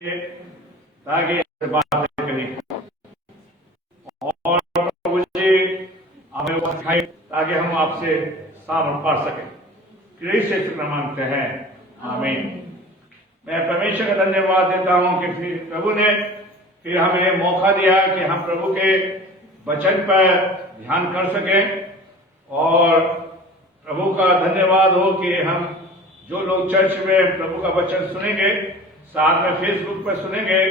ताकि बात करें और प्रभु जी हमें सिखाए ताकि हम आपसे सामने पढ़ सकें। कृष्ण यीशु नाम मांगते हैं, आमीन। मैं परमेश्वर का धन्यवाद देता हूं कि फिर प्रभु ने फिर हमें मौका दिया कि हम प्रभु के वचन पर ध्यान कर सकें। और प्रभु का धन्यवाद हो कि हम जो लोग चर्च में प्रभु का वचन सुनेंगे, साथ में फेसबुक पर सुनेंगे,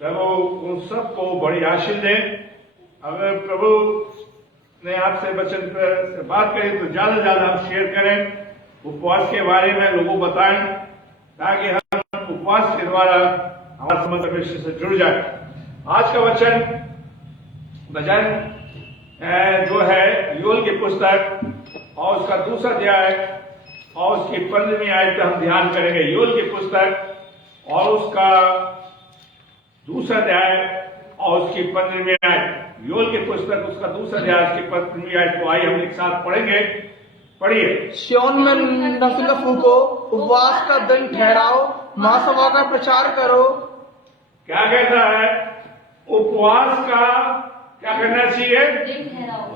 प्रभु उन सबको बड़ी आशीष दे। अगर प्रभु ने आपसे वचन पर बात करी तो ज्यादा से ज्यादा हम शेयर करें, उपवास के बारे में लोगों को बताएं, ताकि हम उपवास के द्वारा हमारा संबंध परमेश्वर से जुड़ जाए। आज का वचन जो है योएल की पुस्तक और उसका दूसरा अध्याय और उसकी 15वीं आयत पर हम ध्यान करेंगे। योएल की पुस्तक और उसका दूसरा अध्याय और उसकी 15वीं आयत। योएल की पुस्तक उसका दूसरा अध्याय उसकी 15वीं आयत को आइए हम एक साथ पढ़ेंगे। पढ़िए। सिय्योन में नफिल फूको, उपवास का दिन ठहराओ, महासभा का प्रचार करो। क्या कहता है? उपवास का क्या करना चाहिए?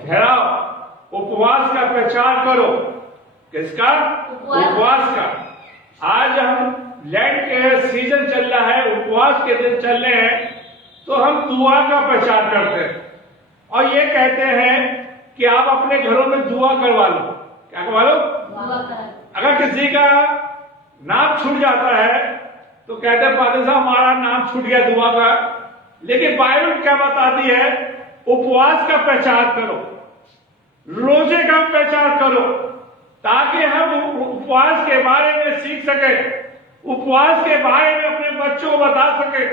ठहराओ। उपवास का प्रचार करो। किसका? उपवास का। आज हम लैंड के सीजन चल रहा है, उपवास के दिन चल रहे हैं, तो हम दुआ का प्रचार करते हैं और ये कहते हैं कि आप अपने घरों में दुआ करवा लो। क्या करवा लो? अगर किसी का नाम छूट जाता है तो कहते हैं पादरी साहब हमारा नाम छूट गया दुआ का। लेकिन बाइबल क्या बताती है? उपवास का प्रचार करो, रोजे का प्रचार करो, ताकि हम उपवास के बारे में सीख सके, उपवास के बारे में अपने बच्चों को बता सके,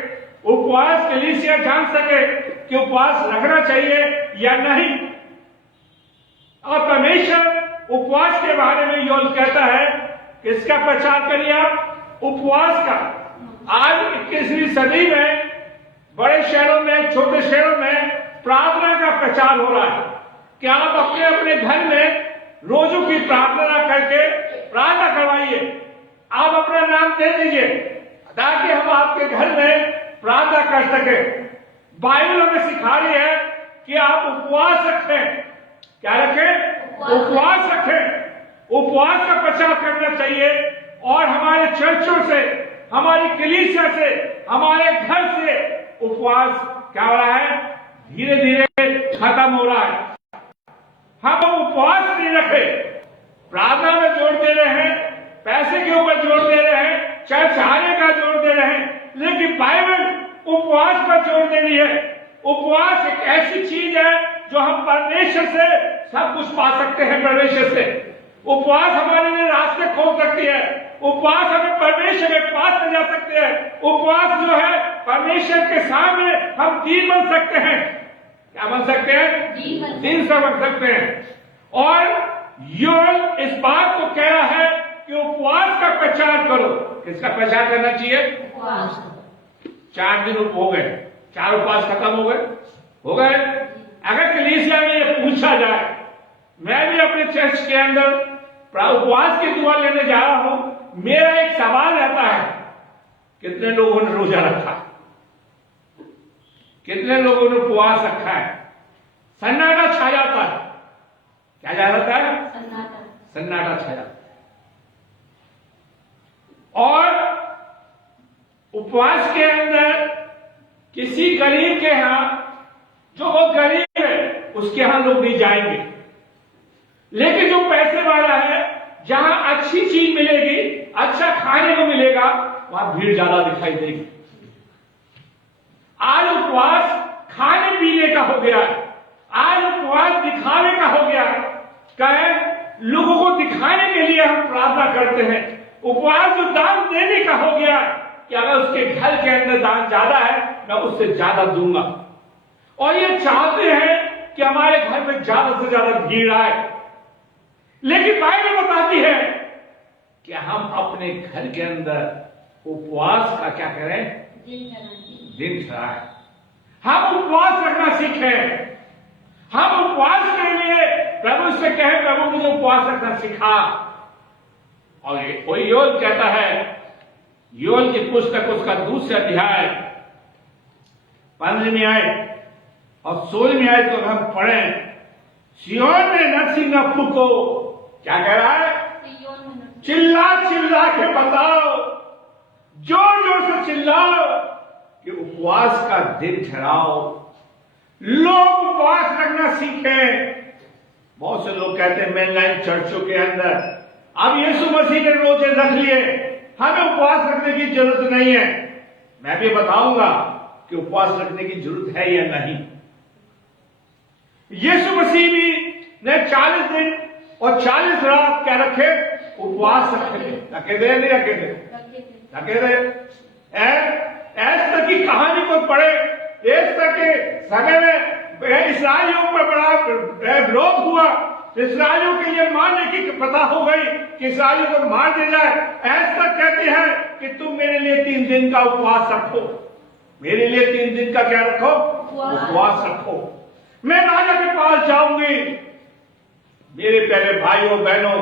उपवास कलीसिया जान सके कि उपवास रखना चाहिए या नहीं। और परमेश्वर उपवास के बारे में योएल कहता है कि इसका प्रचार करिए आप, उपवास का। आज 21वीं सदी में बड़े शहरों में, छोटे शहरों में प्रार्थना का प्रचार हो रहा है कि आप अपने अपने घर में रोजों की प्रार्थना करके प्रार्थना करवाइए। आप अपना नाम दे दीजिए ताकि हम आपके घर में प्रार्थना कर सके। बाइबल हमें सिखा रही है कि आप उपवास रखें। क्या रखें? उपवास रखें। उपवास का प्रचार करना चाहिए और हमारे चर्चों से, हमारी कलीसिया से, हमारे घर से उपवास क्या हो रहा है? धीरे धीरे खत्म हो रहा है। हम उपवास नहीं रखे, प्रार्थना में जोड़ दे रहे हैं, पैसे के ऊपर जोड़ दे रहे हैं, चर्च आने का जोड़ दे रहे हैं, लेकिन बाइबल उपवास पर जोड़ दे रही है। उपवास एक ऐसी चीज है जो हम परमेश्वर से सब कुछ पा सकते हैं। परमेश्वर से उपवास हमारे लिए रास्ते खोल सकती है। उपवास हमें परमेश्वर के पास ले जा सकते हैं। उपवास जो है परमेश्वर के सामने हम दीन बन सकते हैं। क्या बन सकते हैं? दीन से बन सकते हैं। और योएल इस बात को कह रहा है कि उपवास का प्रचार करो। किसका प्रचार करना चाहिए? उपवास। 4 दिन हो गए, 4 उपवास खत्म हो गए। अगर कलीसिया में ये पूछा जाए, मैं भी अपने चर्च के अंदर उपवास की दुआ लेने जा रहा हूं, मेरा एक सवाल रहता है, कितने लोगों ने रोजा रखा है? कितने लोगों ने उपवास रखा है? सन्नाटा छा जाता है। क्या जाता है? सन्नाटा छा जाता है। और उपवास के अंदर किसी गरीब के यहां, जो वो गरीब है उसके यहां लोग नहीं जाएंगे, लेकिन जो पैसे वाला है, जहां अच्छी चीज मिलेगी, अच्छा खाने को मिलेगा, वहां भीड़ ज्यादा दिखाई देगी। आज उपवास खाने पीने का हो गया है। आज उपवास दिखाने का हो गया है। कहे लोगों को दिखाने के लिए हम प्रार्थना करते हैं। उपवास जो दान देने का हो गया है कि अगर उसके घर के अंदर दान ज्यादा है, मैं उससे ज्यादा दूंगा। और ये चाहते हैं कि हमारे घर में ज्यादा से ज्यादा भीड़ आए। लेकिन बाइबल बताती है कि हम अपने घर के अंदर उपवास का क्या करें? दिन ठहराएं। हम उपवास रखना सीखें। हम उपवास के लिए प्रभु से कहें, प्रभु मुझे उपवास रखना सिखा। और कोई योएल कहता है, योएल की पुस्तक उसका दूसरा अध्याय 15वीं आयत और 16वीं आयत को हम पढ़ें। सिय्योन में नरसिंगा फूको, क्या कह रहा है? चिल्ला चिल्ला के बताओ, जोर जोर से चिल्लाओ कि उपवास का दिन ठहराओ, लोग उपवास रखना सीखें। बहुत से लोग कहते हैं मेनलाइन चर्चों के अंदर अब यीशु मसीह ने रोजे रख लिए, हमें उपवास रखने की जरूरत नहीं है। मैं भी बताऊंगा कि उपवास रखने की जरूरत है या नहीं। यीशु मसीह भी ने 40 दिन और 40 रात क्या रखे? उपवास रखे। रखे थे नहीं रखे थे? रखे थे। एस्तर की कहानी को पढ़े। एस्तर के समय में इस्राएलियों पर बड़ा विरोध हुआ। इस्राएलियों के लिए मारने की पता हो गई कि इस्राएलियों को मार दिया जाए। एस्तर कहती है कि तुम मेरे लिए 3 दिन का उपवास रखो। मेरे लिए 3 दिन का क्या रखो? उपवास रखो। मैं राजा के पास जाऊंगी। मेरे प्यारे भाइयों बहनों,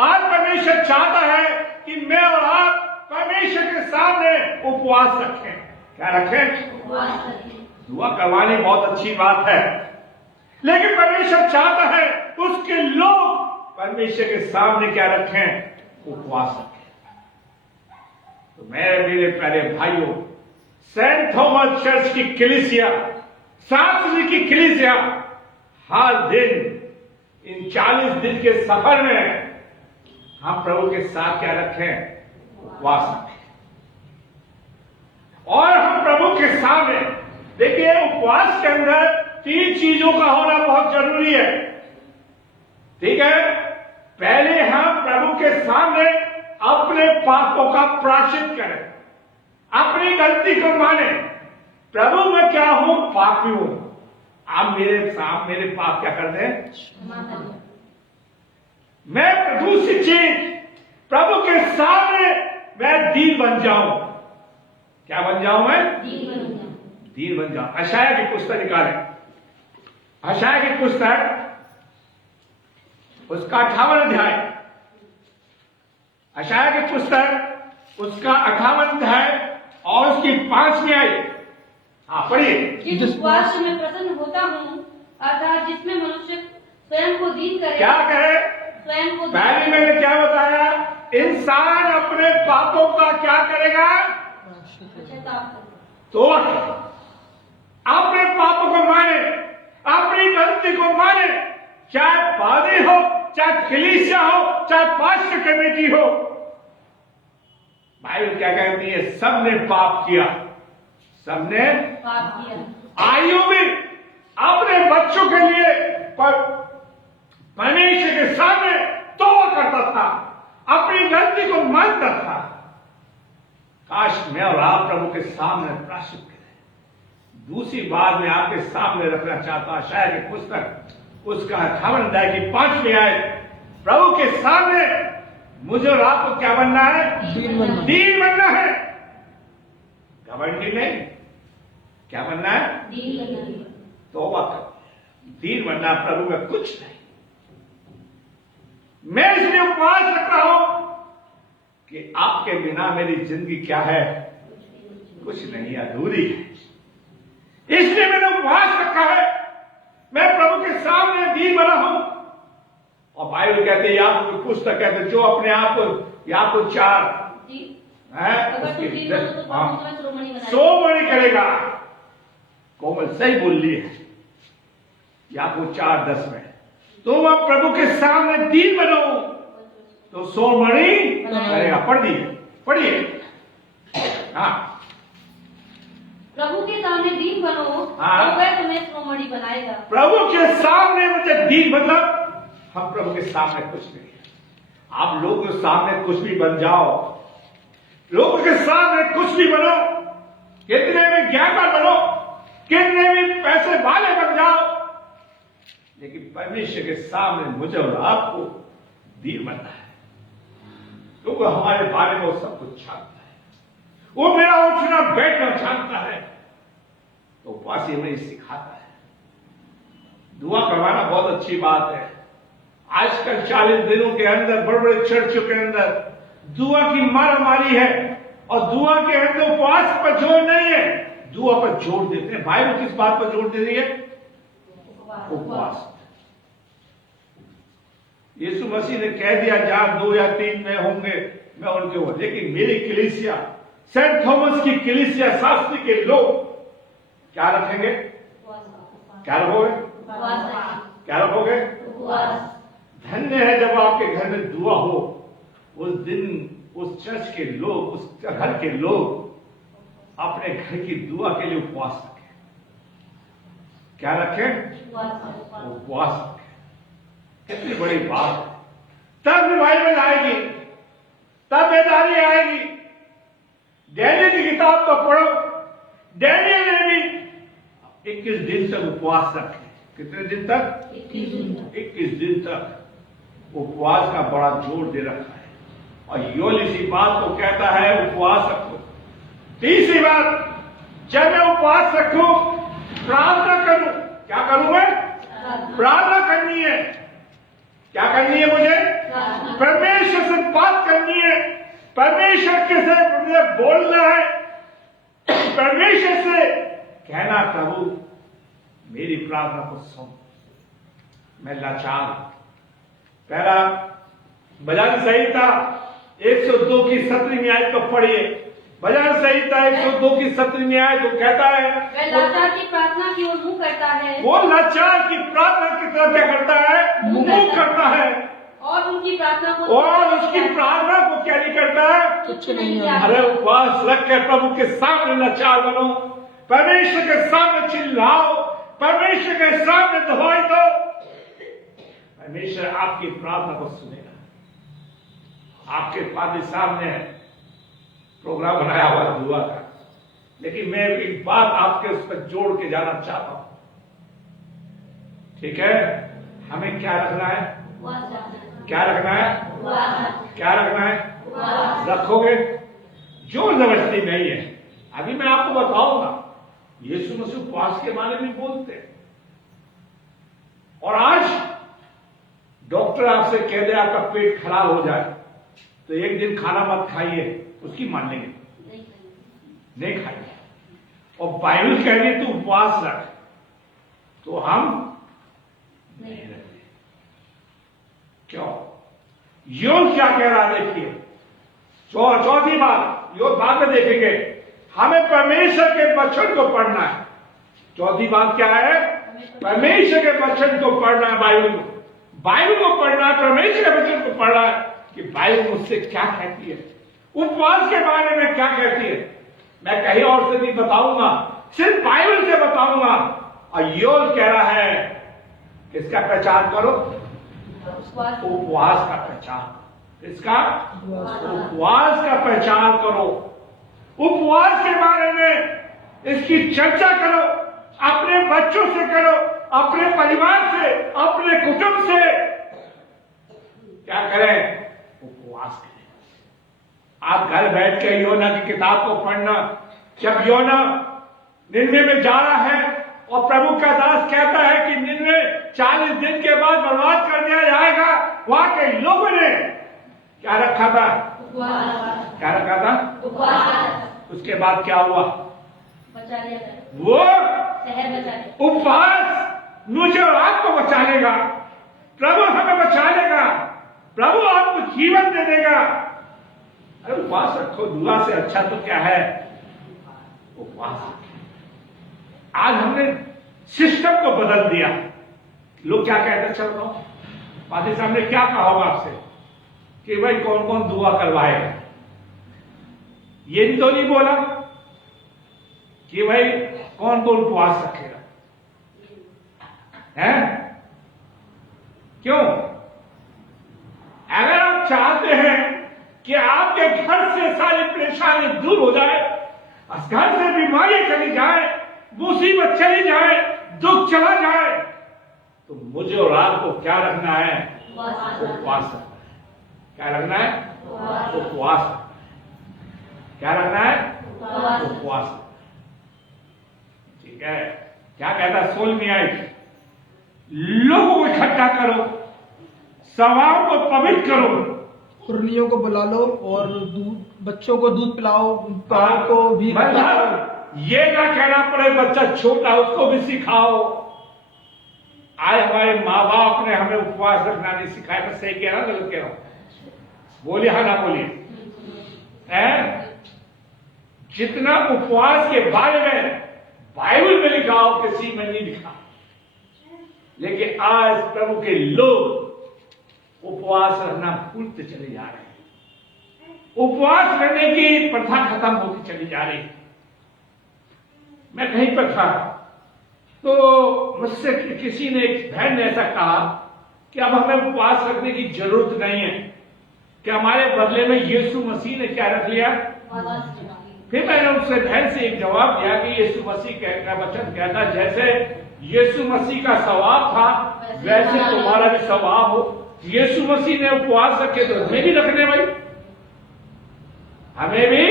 आज परमेश्वर चाहता है कि मैं और आप परमेश्वर के सामने उपवास रखें। क्या रखें? उपवास रखें। दुआ करवानी बहुत अच्छी बात है, लेकिन परमेश्वर चाहता है उसके लोग परमेश्वर के सामने क्या रखें? उपवास रखें। तो मेरे प्यारे भाइयों, सेंट थॉमस चर्च की कलीसिया, शास्त्री की कलीसिया हर दिन इन 40 दिन के सफर में हम प्रभु के साथ क्या रखें? उपवास रखें। और हम प्रभु के सामने देखिए, उपवास के अंदर 3 चीजों का होना बहुत जरूरी है। ठीक है, पहले हम प्रभु के सामने अपने पापों का प्रायश्चित करें, अपनी गलती को माने। प्रभु मैं क्या हूं? पापी हूं। आप मेरे पाप क्या कर दें? मैं दूसरी चीज, प्रभु के सामने मैं दीन बन जाऊं। क्या बन जाऊं? मैं दीन बन जाऊं। अशाया की पुस्तक निकालें। अशाया की पुस्तक उसका 58 अध्याय। अशाया की पुस्तक उसका 58 अध्याय और उसकी 5वीं आयत। हाँ पढ़िए। जिस उपवास में प्रसन्न होता हूँ, अर्थात जिसमें मनुष्य स्वयं को दीन करे। क्या कहे? स्वयं को। पहले मैंने क्या बताया? इंसान अपने पापों का क्या करेगा? तो अपने पापों को माने, अपनी गलती को माने, चाहे पादरी हो, चाहे कलीसिया हो, चाहे पास्टर कमेटी हो। बाइबल क्या कहती है? सबने पाप किया, सबने पाप किया। आयु में अपने बच्चों के लिए परमेश्वर के सामने तौबा करता था, अपनी गलती को मानता था। काश मैं और आप प्रभु के सामने प्रायश्चित करें। दूसरी बात मैं आपके सामने रखना चाहता हूं, शायद की पुस्तक उसका 58 अध्याय की 5वीं आयत। प्रभु के सामने मुझे और आपको क्या बनना है? दीन बनना है। घमंडी नहीं। क्या बनना है? दीन बनना है। तौबा करो। दीन बनना प्रभु में कुछ नहीं। मैं इसलिए उपवास रख रहा हूं कि आपके बिना मेरी जिंदगी क्या है? कुछ नहीं, अधूरी है। इसलिए मैंने उपवास रखा है। मैं प्रभु के सामने दीन बना हूं। और बाइबल कहते हैं, याकूब की पुस्तक कहते हैं, जो अपने आप को याकूब 4 है श्रोमणी करेगा। कोमल सही बोल ली है। याकूब 4:10 में तुम अब प्रभु के सामने दीन बनो तो श्रोमणी करेगा। पढ़िए। हाँ, प्रभु के सामने दीन बनो। हाँ। तो वह तुम्हें श्रोमणी बनाएगा। प्रभु के सामने मतलब दीन मतलब हम प्रभु के सामने कुछ नहीं है। आप लोगों के सामने कुछ भी बन जाओ, लोगों के सामने कुछ भी बनो, कितने भी ज्ञाता बनो, कितने भी पैसे वाले बन जाओ, लेकिन परमेश्वर के सामने मुझे और आपको दीन बनना है। क्योंकि हमारे बारे में वो सब कुछ जानता है। वो मेरा उठना बैठना जानता है। तो उपवास हमें सिखाता है। दुआ करवाना बहुत अच्छी बात है। आजकल 40 दिनों के अंदर बड़े बड़े चर्चों के अंदर दुआ की मारामारी है और दुआ के अंदर उपवास पर जोर नहीं है, दुआ पर जोर देते हैं। बाइबल किस बात पर जोर दे रही है? उपवास। यीशु मसीह ने कह दिया जहां 2 या 3 में होंगे मैं उनके हो, लेकिन मेरी कलीसिया, सेंट थॉमस की कलीसिया शास्त्री के लोग क्या रखेंगे? क्या रखोगे? क्या रखोगे? धन्य है जब आपके घर में दुआ हो, उस दिन उस चर्च के लोग, उस घर के लोग अपने घर की दुआ के लिए उपवास रखें। क्या रखें? उपवास रखें। कितनी बड़ी बात है। तब रिवाइवल आएगी, तब बेदारी आएगी। डैनियल की किताब को पढ़ो, डैनियल ने भी 21 दिन तक उपवास रखे। कितने दिन तक? 21 दिन तक उपवास का बड़ा जोर दे रखा है। और योल इसी बात को कहता है उपवास रखो। तीसरी बात, जब मैं उपवास रखूं, प्रार्थना करूं। क्या करूं मैं? प्रार्थना करनी है। क्या करनी है मुझे? परमेश्वर से बात करनी है, परमेश्वर के से मुझे बोलना है, परमेश्वर से कहना प्रभु मेरी प्रार्थना को सुन, मैं लाचार हूं। पहला भजन संहिता 102 की 17वीं आयत को पढ़िए। भजन संहिता 102 की 17वीं आयत को कहता है, वह लाचार की प्रार्थना की ओर मुंह करता है, वो लाचार की प्रार्थना की तरफ क्या करता है? मुंह करता है। और उनकी प्रार्थना को, और उसकी प्रार्थना को क्या नहीं करता है? कुछ नहीं है। अरे उपवास रख के प्रभु के सामने लाचार बनो, परमेश्वर के सामने चिल्लाओ, परमेश्वर के सामने दवाई दो, परमेश्वर आपकी प्रार्थना को सुनेगा। आपके पास सामने प्रोग्राम बनाया हुआ दुआ का, लेकिन मैं एक बात आपके उस पर जोड़ के जाना चाहता हूं। ठीक है, हमें क्या रखना है? क्या रखना है? क्या रखना है? रखोगे? जोर जबरदस्ती नहीं है। अभी मैं आपको बताऊंगा, यीशु मसीह उपवास के बारे में बोलते हैं। और आज डॉक्टर आपसे कह दे आपका पेट खराब हो जाए तो एक दिन खाना मत खाइए, उसकी मान लेंगे? नहीं खाइए। और बाइबल कह रही तू उपवास रख, तो हम नहीं रखते। क्यों? योग क्या कह रहा है देखिए। चौथी बात, योग बाद में देखेंगे, हमें परमेश्वर के वचन को पढ़ना है। चौथी बात क्या है? परमेश्वर के वचन को पढ़ना है। बाइबल को पढ़ना है, परमेश्वर के वचन को पढ़ना है कि बाइबल मुझसे क्या कहती है, उपवास के बारे में क्या कहती है। मैं कहीं और से नहीं बताऊंगा, सिर्फ बाइबल से बताऊंगा। और योग कह रहा है किसका प्रचार करो? उपवास का प्रचार। इसका उपवास का प्रचार करो। उपवास के बारे में इसकी चर्चा करो, अपने बच्चों से करो, अपने परिवार से, अपने कुटुंब से। क्या करें? उपवास करें। आप घर बैठ के योना की किताब को पढ़ना। जब योना निन्वे में जा रहा है और प्रभु का दास कहता है कि निन्वे 40 दिन के बाद बर्बाद कर दिया जाएगा, वहां के लोगों ने क्या रखा था? क्या रखा था? उसके बाद क्या हुआ? बचा लिया, वो शहर बचा लिया। उपवास मुझे और आपको बचा लेगा। प्रभु हमें बचा लेगा, प्रभु आपको जीवन दे देगा। अरे उपवास रखो, दुआ से अच्छा तो क्या है? उपवास। आज हमने सिस्टम को बदल दिया। लोग क्या कहते हैं? चलो पादी साहब ने क्या कहा होगा आपसे कि भाई कौन कौन दुआ करवाएगा? ये भी तो नहीं बोला कि भाई कौन कौन उपवास रखेगा, है? क्यों? अगर आप चाहते हैं कि आपके घर से सारी परेशानी दूर हो जाए, घर से बीमारियां चली जाए, मुसीबत चली जाए, दुख चला जाए, तो मुझे और आपको क्या रखना है? उपवास रखना है। क्या रखना है? उपवास। क्या रखना है? उपवास। ठीक है। क्या कहता है 16वीं आयत? लोगों को इकट्ठा करो, सभाओं को पवित्र करो, कुर्नियों को बुला लो और दूध बच्चों को दूध पिलाओ, गायों को भी खिलाओ। मतलब ये ना कहना पड़े बच्चा छोटा उसको भी सिखाओ। आज हमारे माँ बाप ने हमें उपवास रखना नहीं सिखाया। मैं सही कह रहा हूं गलत कह रहा हूं? बोलिए हाँ ना बोलिए। जितना उपवास के बारे में बाइबल में लिखा हो किसी में नहीं लिखा। लेकिन आज प्रभु के लोग उपवास रखना भूलते चले जा रहे हैं। उपवास करने की प्रथा खत्म होती चली जा रही है। मैं कहीं पर था तो मुझसे किसी ने, एक बहन ने ऐसा कहा कि अब हमें उपवास रखने की जरूरत नहीं है कि हमारे बदले में यीशु मसीह ने क्या रख लिया। फिर मैंने उससे बहन से एक जवाब दिया कि यीशु मसीह का वचन कहता जैसे यीशु मसीह का स्वभाव था वैसे तुम्हारा भी स्वभाव हो। यीशु मसीह ने उपवास रखे तो हमें भी रखने भाई, हमें भी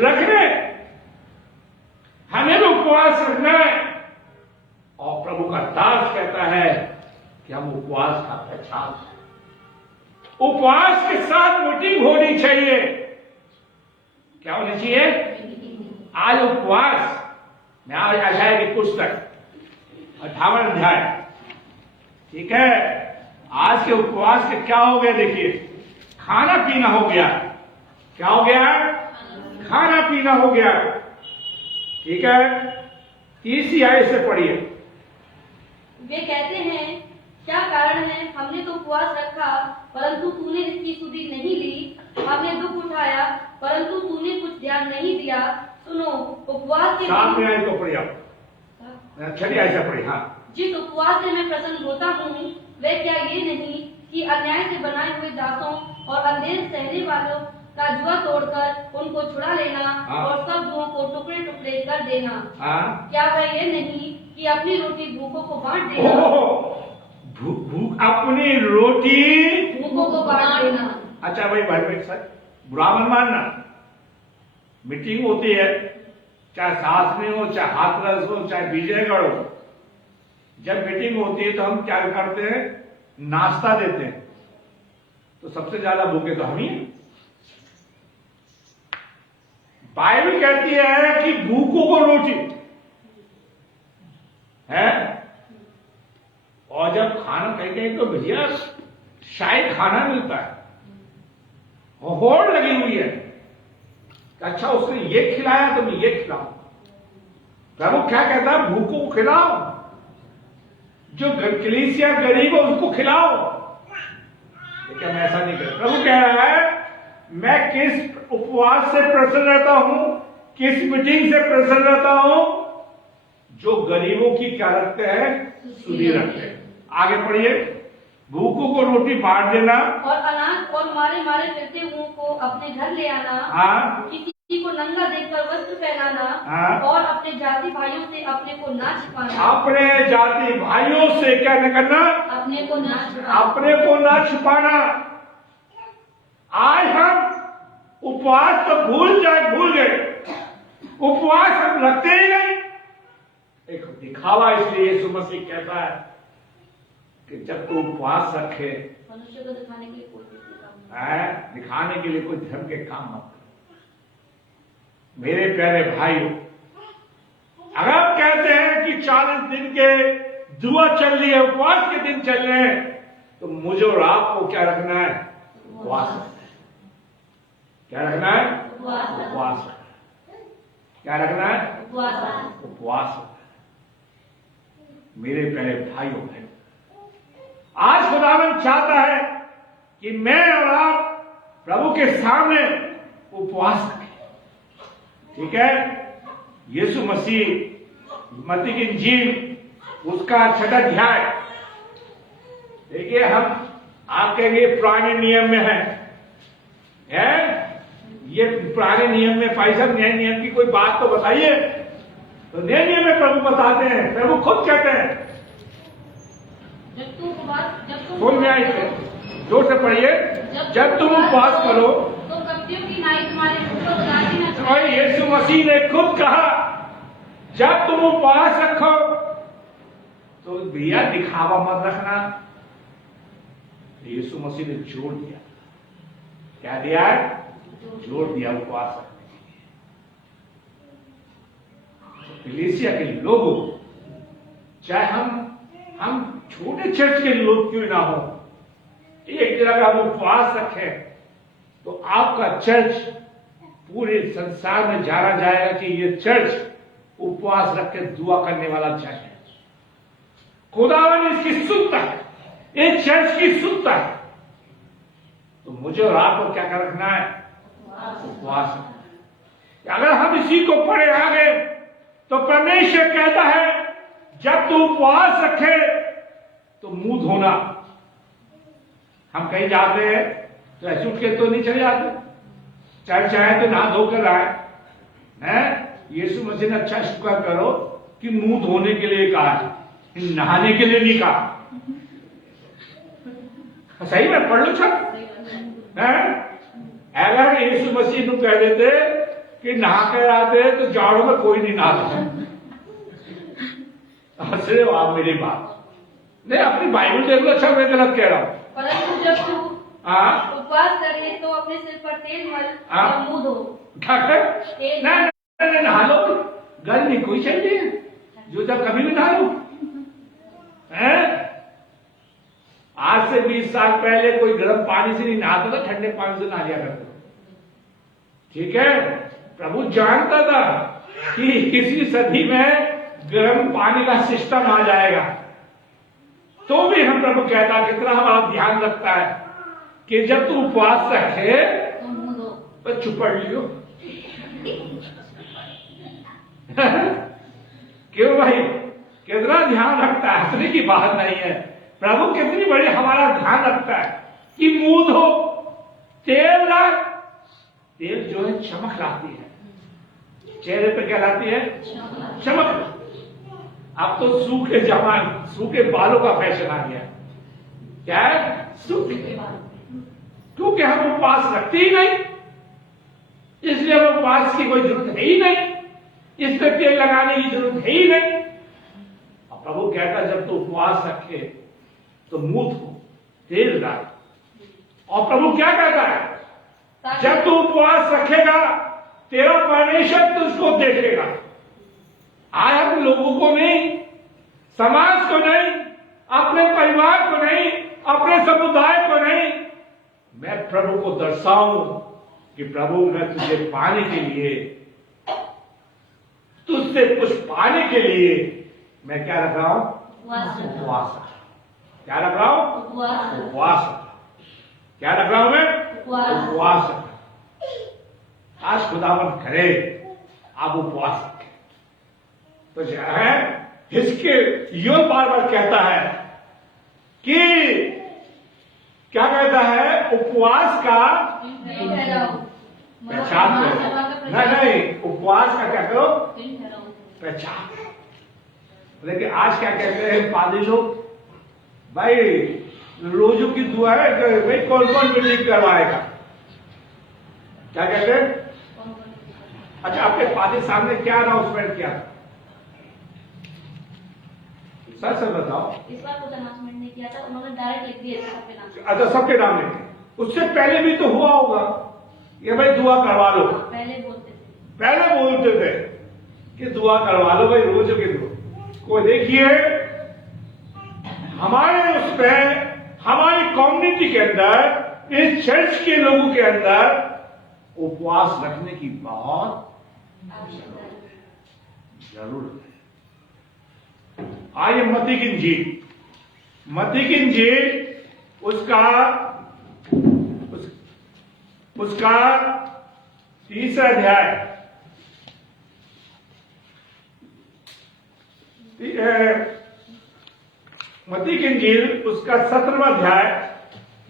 रखने, हमें भी उपवास रखना है। और प्रभु का दास कहता है कि हम उपवास का पहचान, उपवास के साथ मीटिंग होनी चाहिए। क्या होनी चाहिए? आज उपवास में आज अध्याय की पुस्तक 58वां अध्याय, ठीक है। आज के उपवास के क्या हो गया देखिए, खाना पीना हो गया। क्या हो गया? खाना पीना हो गया, ठीक है। 30 आयत से पढ़िए। वे कहते हैं क्या कारण है, हमने तो उपवास रखा परंतु तूने इसकी सुधि नहीं ली, हमने दुख उठाया परंतु तूने कुछ ध्यान नहीं दिया। सुनो, उपवास के सामने आए तो पढ़िए आप, चलिए ऐसा पढ़िए। हाँ, जिस उपवास से मैं प्रसन्न होता हूँ वह क्या ये नहीं कि अन्याय से बनाए हुए दासों और अंधेर सहने वालों का जुआ तोड़कर उनको छुड़ा लेना और सब जुओं को टुकड़े टुकड़े कर देना। क्या वह ये नहीं कि अपनी रोटी भूखों को बांट देना। अपनी रोटी भूखों को बांट देना। अच्छा भाई भाई सर बुरा मन मानना। मीटिंग होती है, चाहे सास में हो, चाहे हाथरस हो, चाहे विजयगढ़ हो। जब मीटिंग होती है तो हम क्या करते हैं? नाश्ता देते हैं। तो सबसे ज्यादा भूखे तो हम ही हैं। बाइबल कहती है कि भूखों को रोटी है। और जब खाना कहीं तो भैया शायद खाना मिलता है, होड़ लगी हुई है। अच्छा उसने ये खिलाया तो मैं ये खिलाऊं। प्रभु क्या कहता है? भूखों को खिलाओ, जो कलीसिया गरीब है उसको खिलाओ। लेकिन मैं ऐसा नहीं कर। प्रभु कह रहा है मैं किस उपवास से प्रसन्न रहता हूं, किस मीटिंग से प्रसन्न रहता हूं? जो गरीबों की क्या रखते हैं? सुधि रखते हैं। आगे पढ़िए। भूखों को रोटी बांट देना और अनाथ और मारे मारे फिरते हुओं को अपने घर ले आना। हाँ। किसी को नंगा देखकर वस्त्र पहनाना। हाँ। और अपने जाति भाइयों से अपने को ना छिपाना। अपने जाति भाइयों से क्या न करना? अपने को ना छिपाना। अपने को ना छिपाना। आज हम उपवास तो भूल गए। उपवास हम रखते ही नहीं। एक दिखावा, इसलिए यीशु मसीह कहता है कि जब तू उपवास रखे, मनुष्य को दिखाने के लिए कोई दिखाने के लिए कोई धर्म के काम मत करो। मेरे प्यारे भाइयों, अगर आप कहते हैं कि 40 दिन के दुआ चल रही है, उपवास के दिन चल रहे हैं, तो मुझे और आपको क्या रखना है? उपवास रखना है। क्या रखना है? उपवास रखना है। क्या रखना है? उपवास रखना है। मेरे प्यारे भाइयों बहनों, आज खुदावंद चाहता है कि मैं और आप प्रभु के सामने उपवास रखें, ठीक है। यीशु मसीह मत्ती की इंजील उसका 6वां अध्याय, देखिए हम आप कहेंगे पुराने नियम में है ये पुराने नियम में भाई साहब नए नियम की कोई बात तो बताइए। तो नए नियम में प्रभु बताते हैं, प्रभु खुद कहते हैं, सुन में आए जोर से पढ़िए, जब तुम उपवास करो तो कब्जियों की नाई तुम्हारे मुंह को उतारती न और यीशु मसीह ने खुद कहा जब तुम उपवास रखो तो भैया दिखावा मत रखना। यीशु मसीह ने जोर दिया क्या दिया है? जोर दिया उपवास रखने के लिए। कलीसिया के लोगों, चाहे हम छोटे चर्च के लोग क्यों ना हो, एक जगह आप उपवास रखें तो आपका चर्च पूरे संसार में जाना जाएगा कि ये चर्च उपवास रख के दुआ करने वाला चर्च है। खुदावन इसकी सुनता है, ये चर्च की सुनता है। तो मुझे और आपको क्या कर रखना है? उपवास रखना है। अगर हम इसी को पढ़े आगे तो परमेश्वर कहता है जब तू उपवास रखे तो मुंह धोना। हम कहीं जाते हैं तो ऐसे उठ के तो नहीं चले जाते, चाहे चाहे तो नहा धोकर आए हैं। यीशु मसीह ने अच्छा शुक्र करो कि मुंह धोने के लिए कहा है, नहाने के लिए नहीं कहा। सही में पढ़ लो छत है। अगर यीशु मसीह को कह देते कि नहा कर आते तो जाड़ों में कोई नहीं नहाता। हंस रहे हो आप मेरी बात? नहीं, अपनी बाइबल देख लो। अच्छा, मैं गलत कह रहा हूं। परंतु जब तू उपवास करे तो अपने सिर पर तेल मल और मुंह धो। क्या कर? नहीं, नहा लो। गल नहीं कोई चाहिए जो जब कभी भी नहा लो। आज से 20 साल पहले कोई गर्म पानी से नहीं नहाता था, ठंडे पानी से नहा लिया करता। ठीक है, प्रभु जानता था कि किसी सदी में गर्म पानी का सिस्टम आ जाएगा, तो भी हम प्रभु कहता कितना हमारा ध्यान रखता है कि जब तू उपवास रखे तो चुपड़ लियो। क्यों भाई? कितना ध्यान रखता है, हंसने की बात नहीं है। प्रभु कितनी बड़ी हमारा ध्यान रखता है कि मुंह धो, तेल ला। तेल जो है चमक लाती है, चेहरे पे क्या लाती है? चमक। अब तो सूखे बालों का फैशन आ गया। क्या है? सूखे बाल। क्योंकि हम उपवास रखते ही नहीं, इसलिए हम उपवास की कोई जरूरत है ही नहीं, इस पर तेल लगाने की जरूरत है ही नहीं। और प्रभु कहता जब तू उपवास रखे तो मुंह धो, तेल डाल। और प्रभु क्या कहता है? जब तू उपवास रखेगा तेरा परमेश्वर तुझको देखेगा। आज हम लोगों को नहीं, समाज को नहीं, अपने परिवार को नहीं, अपने समुदाय को नहीं, मैं प्रभु को दर्शाऊं कि प्रभु मैं तुझे पाने के लिए, तुझसे कुछ पाने के लिए मैं क्या रख रहा हूं? उपवास। क्या रख रहा हूं? उपवास। क्या रख रहा हूं मैं? उपवास। आज खुदावन करे आप उपवास रखें। तो जो है इसके यो बार बार कहता है कि क्या कहता है? उपवास का पहचान करो। नहीं, उपवास का क्या करो? पहचान। लेकिन आज क्या कहते हैं पादी लोग? भाई रोजों की दुआ है तो भाई कौन कौन मीटिंग करवाएगा? क्या कहते हैं? अच्छा, आपके पादी सामने क्या अनाउंसमेंट किया? सच बताओ। इस बार कुछ अनाउंसमेंट नहीं किया था, उन्होंने डायरेक्ट लिख दिया सबके नाम। अच्छा, सबके नाम लिखे। उससे पहले भी तो हुआ होगा ये भाई दुआ करवा लो। पहले बोलते थे कि दुआ करवा लो भाई, रोज की दुआ को। देखिए हमारे उसमें, हमारी कम्युनिटी के अंदर, इस चर्च के लोगों के अंदर उपवास रखने की बहुत जरूरत है। आइए मत्ती की इंजील उसका 3रा अध्याय, मत्ती की इंजील उसका 17वां अध्याय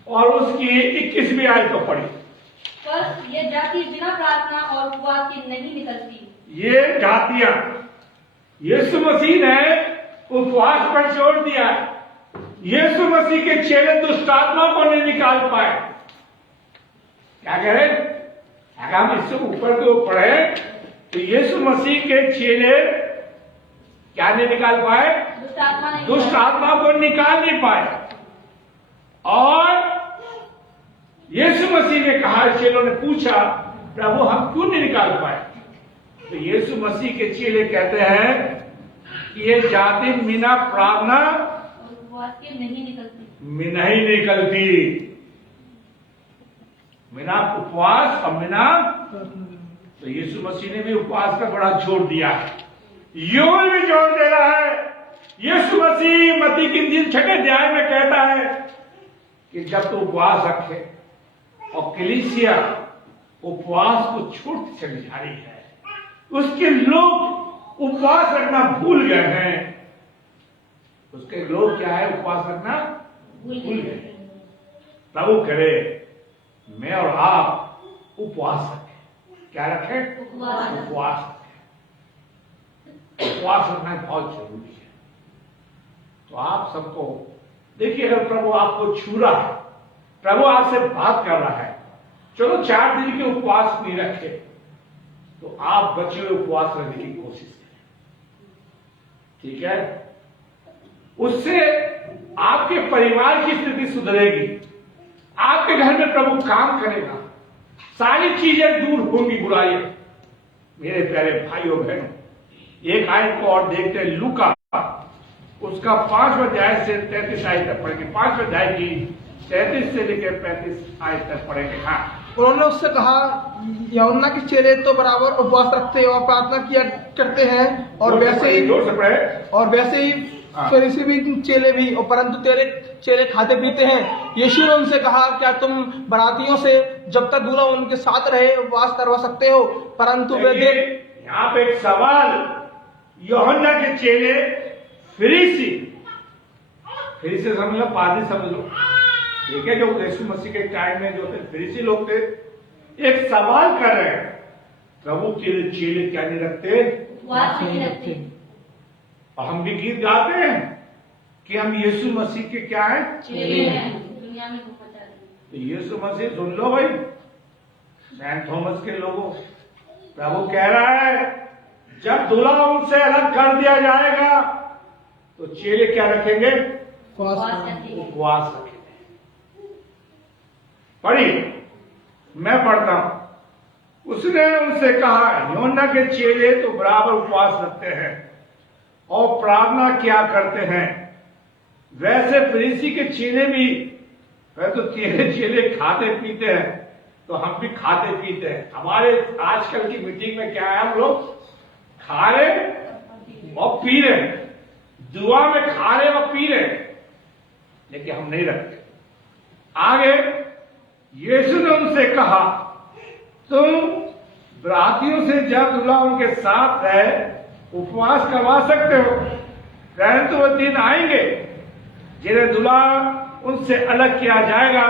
और उसकी 21वीं आयत को पढ़ी। पर ये जाति बिना प्रार्थना और उपवास की नहीं निकलती। ये जातियां यीशु मसीह ने उपवास पर छोड़ दिया। यीशु मसीह के चेले दुष्ट आत्मा को नहीं निकाल पाए। क्या कह रहे? अगर हम इससे ऊपर को पढ़े तो यीशु मसीह के चेले क्या नहीं निकाल पाए? दुष्ट आत्मा को निकाल नहीं पाए। और यीशु मसीह ने कहा, चेलों ने पूछा, प्रभु हम क्यों नहीं निकाल पाए? तो यीशु मसीह के चेले कहते हैं कि ये जाति बिना प्रार्थना उपवास के नहीं निकलती। नहीं निकलती, बिना उपवास और बिना। तो यीशु मसीह ने भी उपवास का बड़ा जोर दिया है, योग भी जोर दे रहा है। यीशु मसीह मत्ती की इंजील 6 अध्याय में कहता है कि जब तू उपवास रखे, और कलीसिया उपवास को छूट चली जा रही है, उसके लोग उपवास रखना भूल गए हैं। उसके लोग क्या है, उपवास रखना भूल गए। प्रभु करे मैं और आप उपवास रखें। क्या रखें? उपवास रखें। उपवास रखना बहुत जरूरी है। तो आप सबको देखिए, अगर प्रभु आपको छू रहा है, प्रभु आपसे बात कर रहा है, चलो 4 दिन के उपवास नहीं रखे, तो आप बचे हुए उपवास रखने की कोशिश करें, ठीक है? उससे आपके परिवार की स्थिति सुधरेगी, आपके घर में प्रभु काम करेगा, सारी चीजें दूर होंगी, बुराइयां। मेरे प्यारे भाइयों बहनों, एक आयत को और देखते हैं, लूका उसका 5वां अध्याय से 33 आयत तक पढ़ेंगे। 5वें अध्याय की 33 से लेकर 35 आयत तक पढ़ेंगे। हाँ, उन्होंने उससे कहा, यूहन्ना के चेले तो बराबर उपवास रखते और प्रार्थना किया करते हैं, और वैसे ही फरीसी भी, चेले भी, और परंतु तेरे चेले खाते पीते हैं। यीशु ने उनसे कहा, क्या तुम बरातियों से जब तक दूल्हा उनके साथ रहे उपवास करवा सकते हो? परंतु वे यहाँ पे एक सवाल, यूहन्ना के चेले फरीसी समझ लो, पादरी समझ लो, ठीक है, जो यीशु मसीह के टाइम में जो थे फरीसी लोग थे, एक सवाल कर रहे हैं, प्रभु के चेले क्या नहीं रखते? उपवास नहीं रखते। और हम भी गीत गाते हैं कि हम यीशु मसीह के क्या हैं? चेले हैं, दुनिया में घूमता है। तो यीशु मसीह सुन लो भाई, सेंट थॉमस के लोगों, प्रभु कह रहा है जब दूल्हा उनसे अलग कर दिया जाएगा तो चेले क्या रखेंगे? उपवास रखेंगे। पढ़िए, मैं पढ़ता हूं। उसने उनसे कहा, यूहन्ना के चेले तो बराबर उपवास रखते हैं और प्रार्थना क्या करते हैं, वैसे फरीसी के चेले भी, वह तो तेरे चेले खाते पीते हैं, तो हम भी खाते पीते हैं। हमारे आजकल की मीटिंग में क्या है, हम लोग खा रहे और पी रहे, दुआ में खा रहे और पी रहे, लेकिन हम नहीं रखते। आगे यीशु ने उनसे कहा, तुम बरातियों से जब दूल्हा उनके साथ है उपवास करवा सकते हो, परंतु वो दिन आएंगे जिन्हें दूल्हा उनसे अलग किया जाएगा,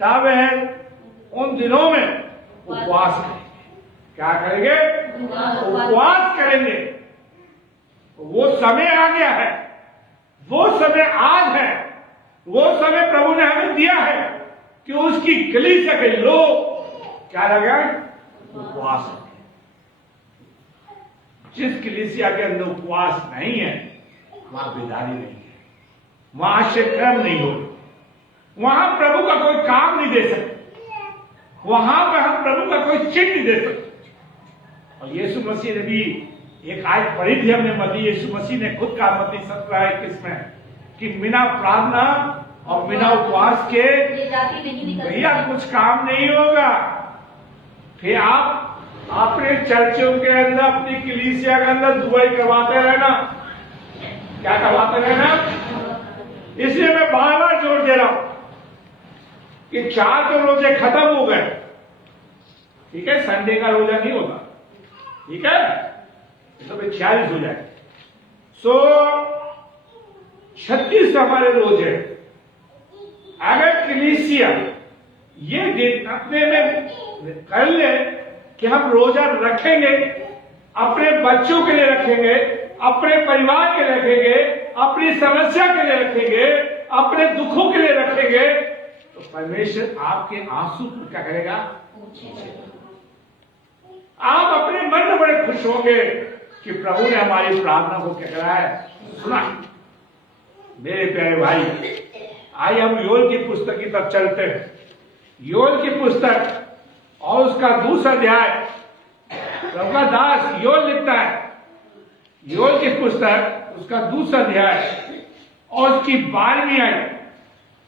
तब वह उन दिनों में उपवास करेंगे। क्या करेंगे? उपवास करेंगे। वो समय आ गया है, वो समय आज है, वो समय प्रभु ने हमें दिया है कि उसकी कलीसिया के लोग क्या लगे? उपवास। जिस कलीसिया के अंदर उपवास नहीं है, वहां बेदारी नहीं है, वहां आश्चर्यक्रम नहीं हो, वहां प्रभु का कोई काम नहीं दे सकते, वहां पर हम प्रभु का कोई चिन्ह नहीं दे सकते। और यीशु मसीह ने भी एक आयत पढ़ी थी हमने, मती यीशु मसीह ने खुद कहा, मती 17:21 में, कि बिना प्रार्थना और बिना उपवास के भैया कुछ काम नहीं होगा। फिर आप अपने चर्चों के अंदर, अपनी कलीसिया के अंदर दुआई करवाते रहना, क्या करवाते रहना। इसलिए मैं बार बार जोर दे रहा हूं कि 4 तो रोजे खत्म हो गए, ठीक है, संडे का रोजा नहीं होगा, ठीक है, तो 46 हो जाए, 36 हमारे रोजे। अगर कलीसिया ये दिन अपने में कर ले कि हम रोजा रखेंगे, अपने बच्चों के लिए रखेंगे, अपने परिवार के लिए रखेंगे, अपनी समस्या के लिए रखेंगे, अपने दुखों के लिए रखेंगे, तो परमेश्वर आपके आंसू को क्या करेगा? आप अपने मन में बड़े खुश होंगे कि प्रभु ने हमारी प्रार्थना को क्या करा है? सुना। मेरे प्यारे भाई, आइए हम योएल की पुस्तक की तरफ चलते हैं। योल की पुस्तक और उसका दूसरा अध्याय, प्रभु का दास योल लिखता है, योल की पुस्तक उसका दूसरा अध्याय और उसकी 12वीं आयत,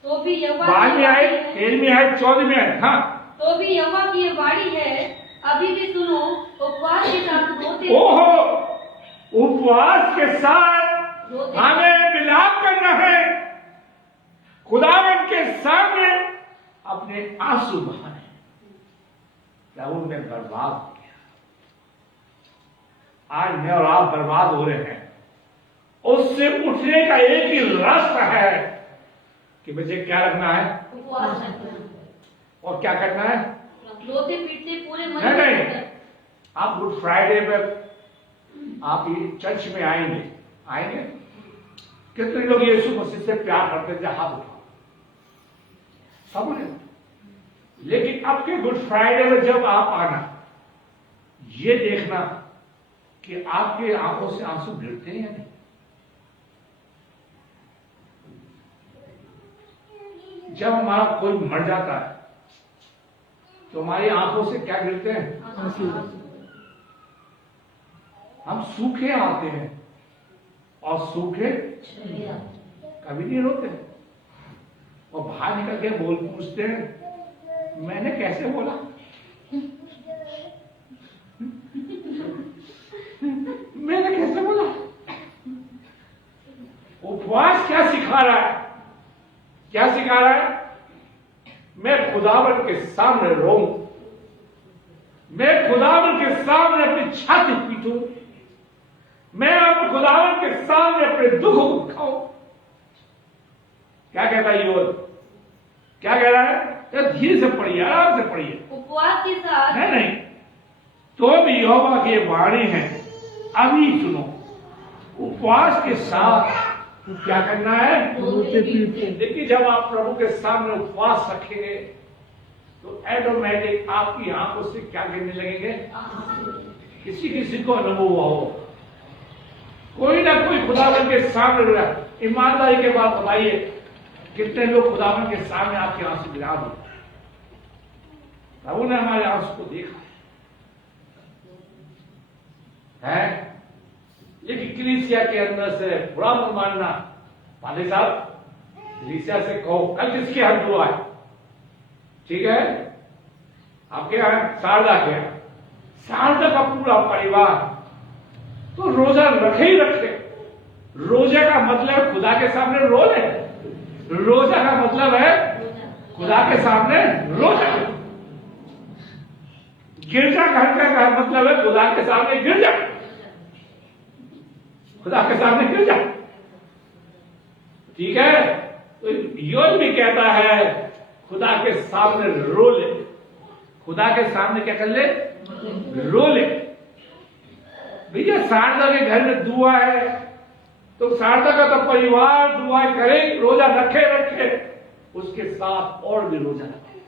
तो भी यहोवा 12वीं आयत, 13वीं आयत, 14वीं आयत। हाँ, तो भी यहोवा की ये वाणी है, अभी भी सुनो, उपवास के साथ रोते ओहो, उपवास के साथ रोते हमें विलाप करना है, खुदावन के सामने अपने आंसू बहाने। प्रभु ने बर्बाद किया, आज मैं और आप बर्बाद हो रहे हैं। उससे उठने का एक ही रास्ता है कि मुझे क्या रखना है, उपवास रखना, और क्या करना है, रोते पीटते पूरे मन नहीं, से नहीं। आप गुड फ्राइडे में आप ये चर्च में आएंगे कितने लोग यीशु मसीह से प्यार करते थे, हाथ उठाओ सब ने। लेकिन आपके गुड फ्राइडे में जब आप आना, ये देखना कि आपके आंखों से आंसू गिरते हैं या नहीं। जब हमारा कोई मर जाता है तो हमारी आंखों से क्या गिरते हैं, हम सूखे आते हैं और सूखे कभी नहीं रोते, और बाहर निकल के बोल पूछते हैं मैंने कैसे बोला, मैंने कैसे बोला। उपवास क्या सिखा रहा है, क्या सिखा रहा है, मैं खुदावन के सामने रोऊं, मैं खुदावन के सामने अपनी छाती पीटूं, मैं अब खुदावन के सामने अपने दुख को खाऊं। क्या कहता है योल, क्या कह रहा है, तो धीरे से पढ़िए, आराम से पढ़िए। उपवास के साथ नहीं, तो भी यहोवा की वाणी है, अभी सुनो। उपवास के साथ क्या करना है, रोते पीटते। देखिए जब आप प्रभु के सामने उपवास रखेंगे तो ऑटोमेटिक आपकी आंखों से क्या गिरने लगेंगे। किसी किसी को अनुभव हुआ हो, कोई ना कोई खुदावन के सामने रो रहा है। ईमानदारी के बाद बताइए कितने लोग खुदावन के सामने आपके आंसू गिरा दो। प्रभु ने हमारे आंसू को देखा है, लेकिन कलीसिया के अंदर से बुरा मत मानना। पादरी साहब, कलीसिया से कहो कल किसके हाथ हुआ है, ठीक है, आपके यहाँ शारदा के यहाँ, शारदा का पूरा परिवार तो रोजा रखे ही रखे। रोजा का मतलब खुदा के सामने रो ले, रोजा का मतलब है खुदा के सामने रो जा। गिरजा घर का मतलब है खुदा के सामने गिर जा, खुदा के सामने गिर जा, ठीक है। तो योल भी कहता है खुदा के सामने रो ले, खुदा के सामने क्या कर ले, रो ले। भैया शारदा के घर में दुआ है तो शारदा का तो परिवार दुआ करे, रोजा रखे, उसके साथ और भी रोजा रखे,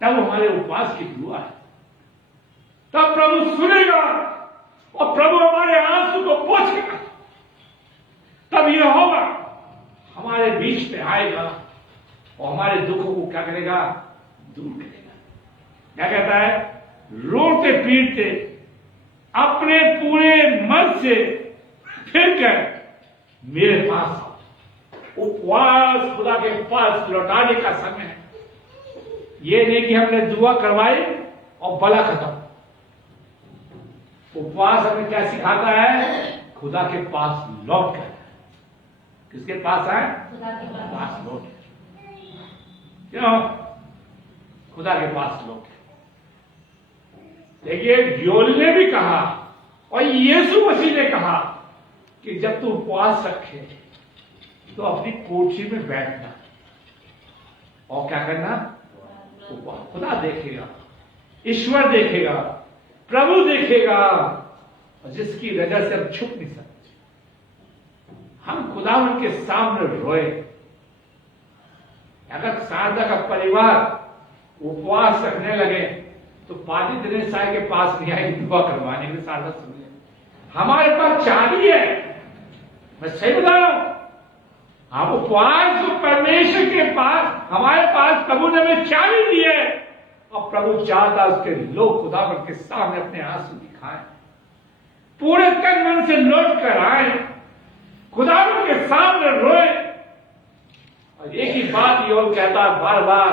तब हमारे उपवास की दुआ है, तब प्रभु सुनेगा और प्रभु हमारे आंसू को पोंछेगा। तब यह होगा हमारे बीच में आएगा और हमारे दुखों को क्या करेगा, दूर करेगा। क्या कहता है, रोते पीटते अपने पूरे मन से फिर कर मेरे पास आओ। उपवास खुदा के पास लौटाने का समय है। ये नहीं कि हमने दुआ करवाई और भला खत्म। उपवास हमें क्या सिखाता है, खुदा के पास लौट कर, किसके पास आए, खुदा के पास लौट, क्यों, खुदा के पास लौट। देखिए योल ने भी कहा और यीशु मसीह ने कहा कि जब तू उपवास रखे तो अपनी कोठी में बैठना और क्या करना, उपवास। खुदा देखेगा, ईश्वर देखेगा, प्रभु देखेगा, और जिसकी वजह से हम छुप नहीं सकते। हम खुदावन के सामने रोए। अगर शारदा का परिवार उपवास रखने लगे तो पादी दिनेश साहब के पास नहीं आएगी दुआ करवाने के लिए। शारदा सुन ले, हमारे पास चाबी है, मैं सही बता रहा हूं, हम उपवास को परमेश्वर के पास, हमारे पास प्रभु ने हमें चाबी दी है, और प्रभु चाहता उसके लोग खुदावंद के सामने अपने आंसू दिखाएं, पूरे तन मन से लौट कर आए, खुदावंद के सामने रोए। और एक ही बात योग कहता है बार बार,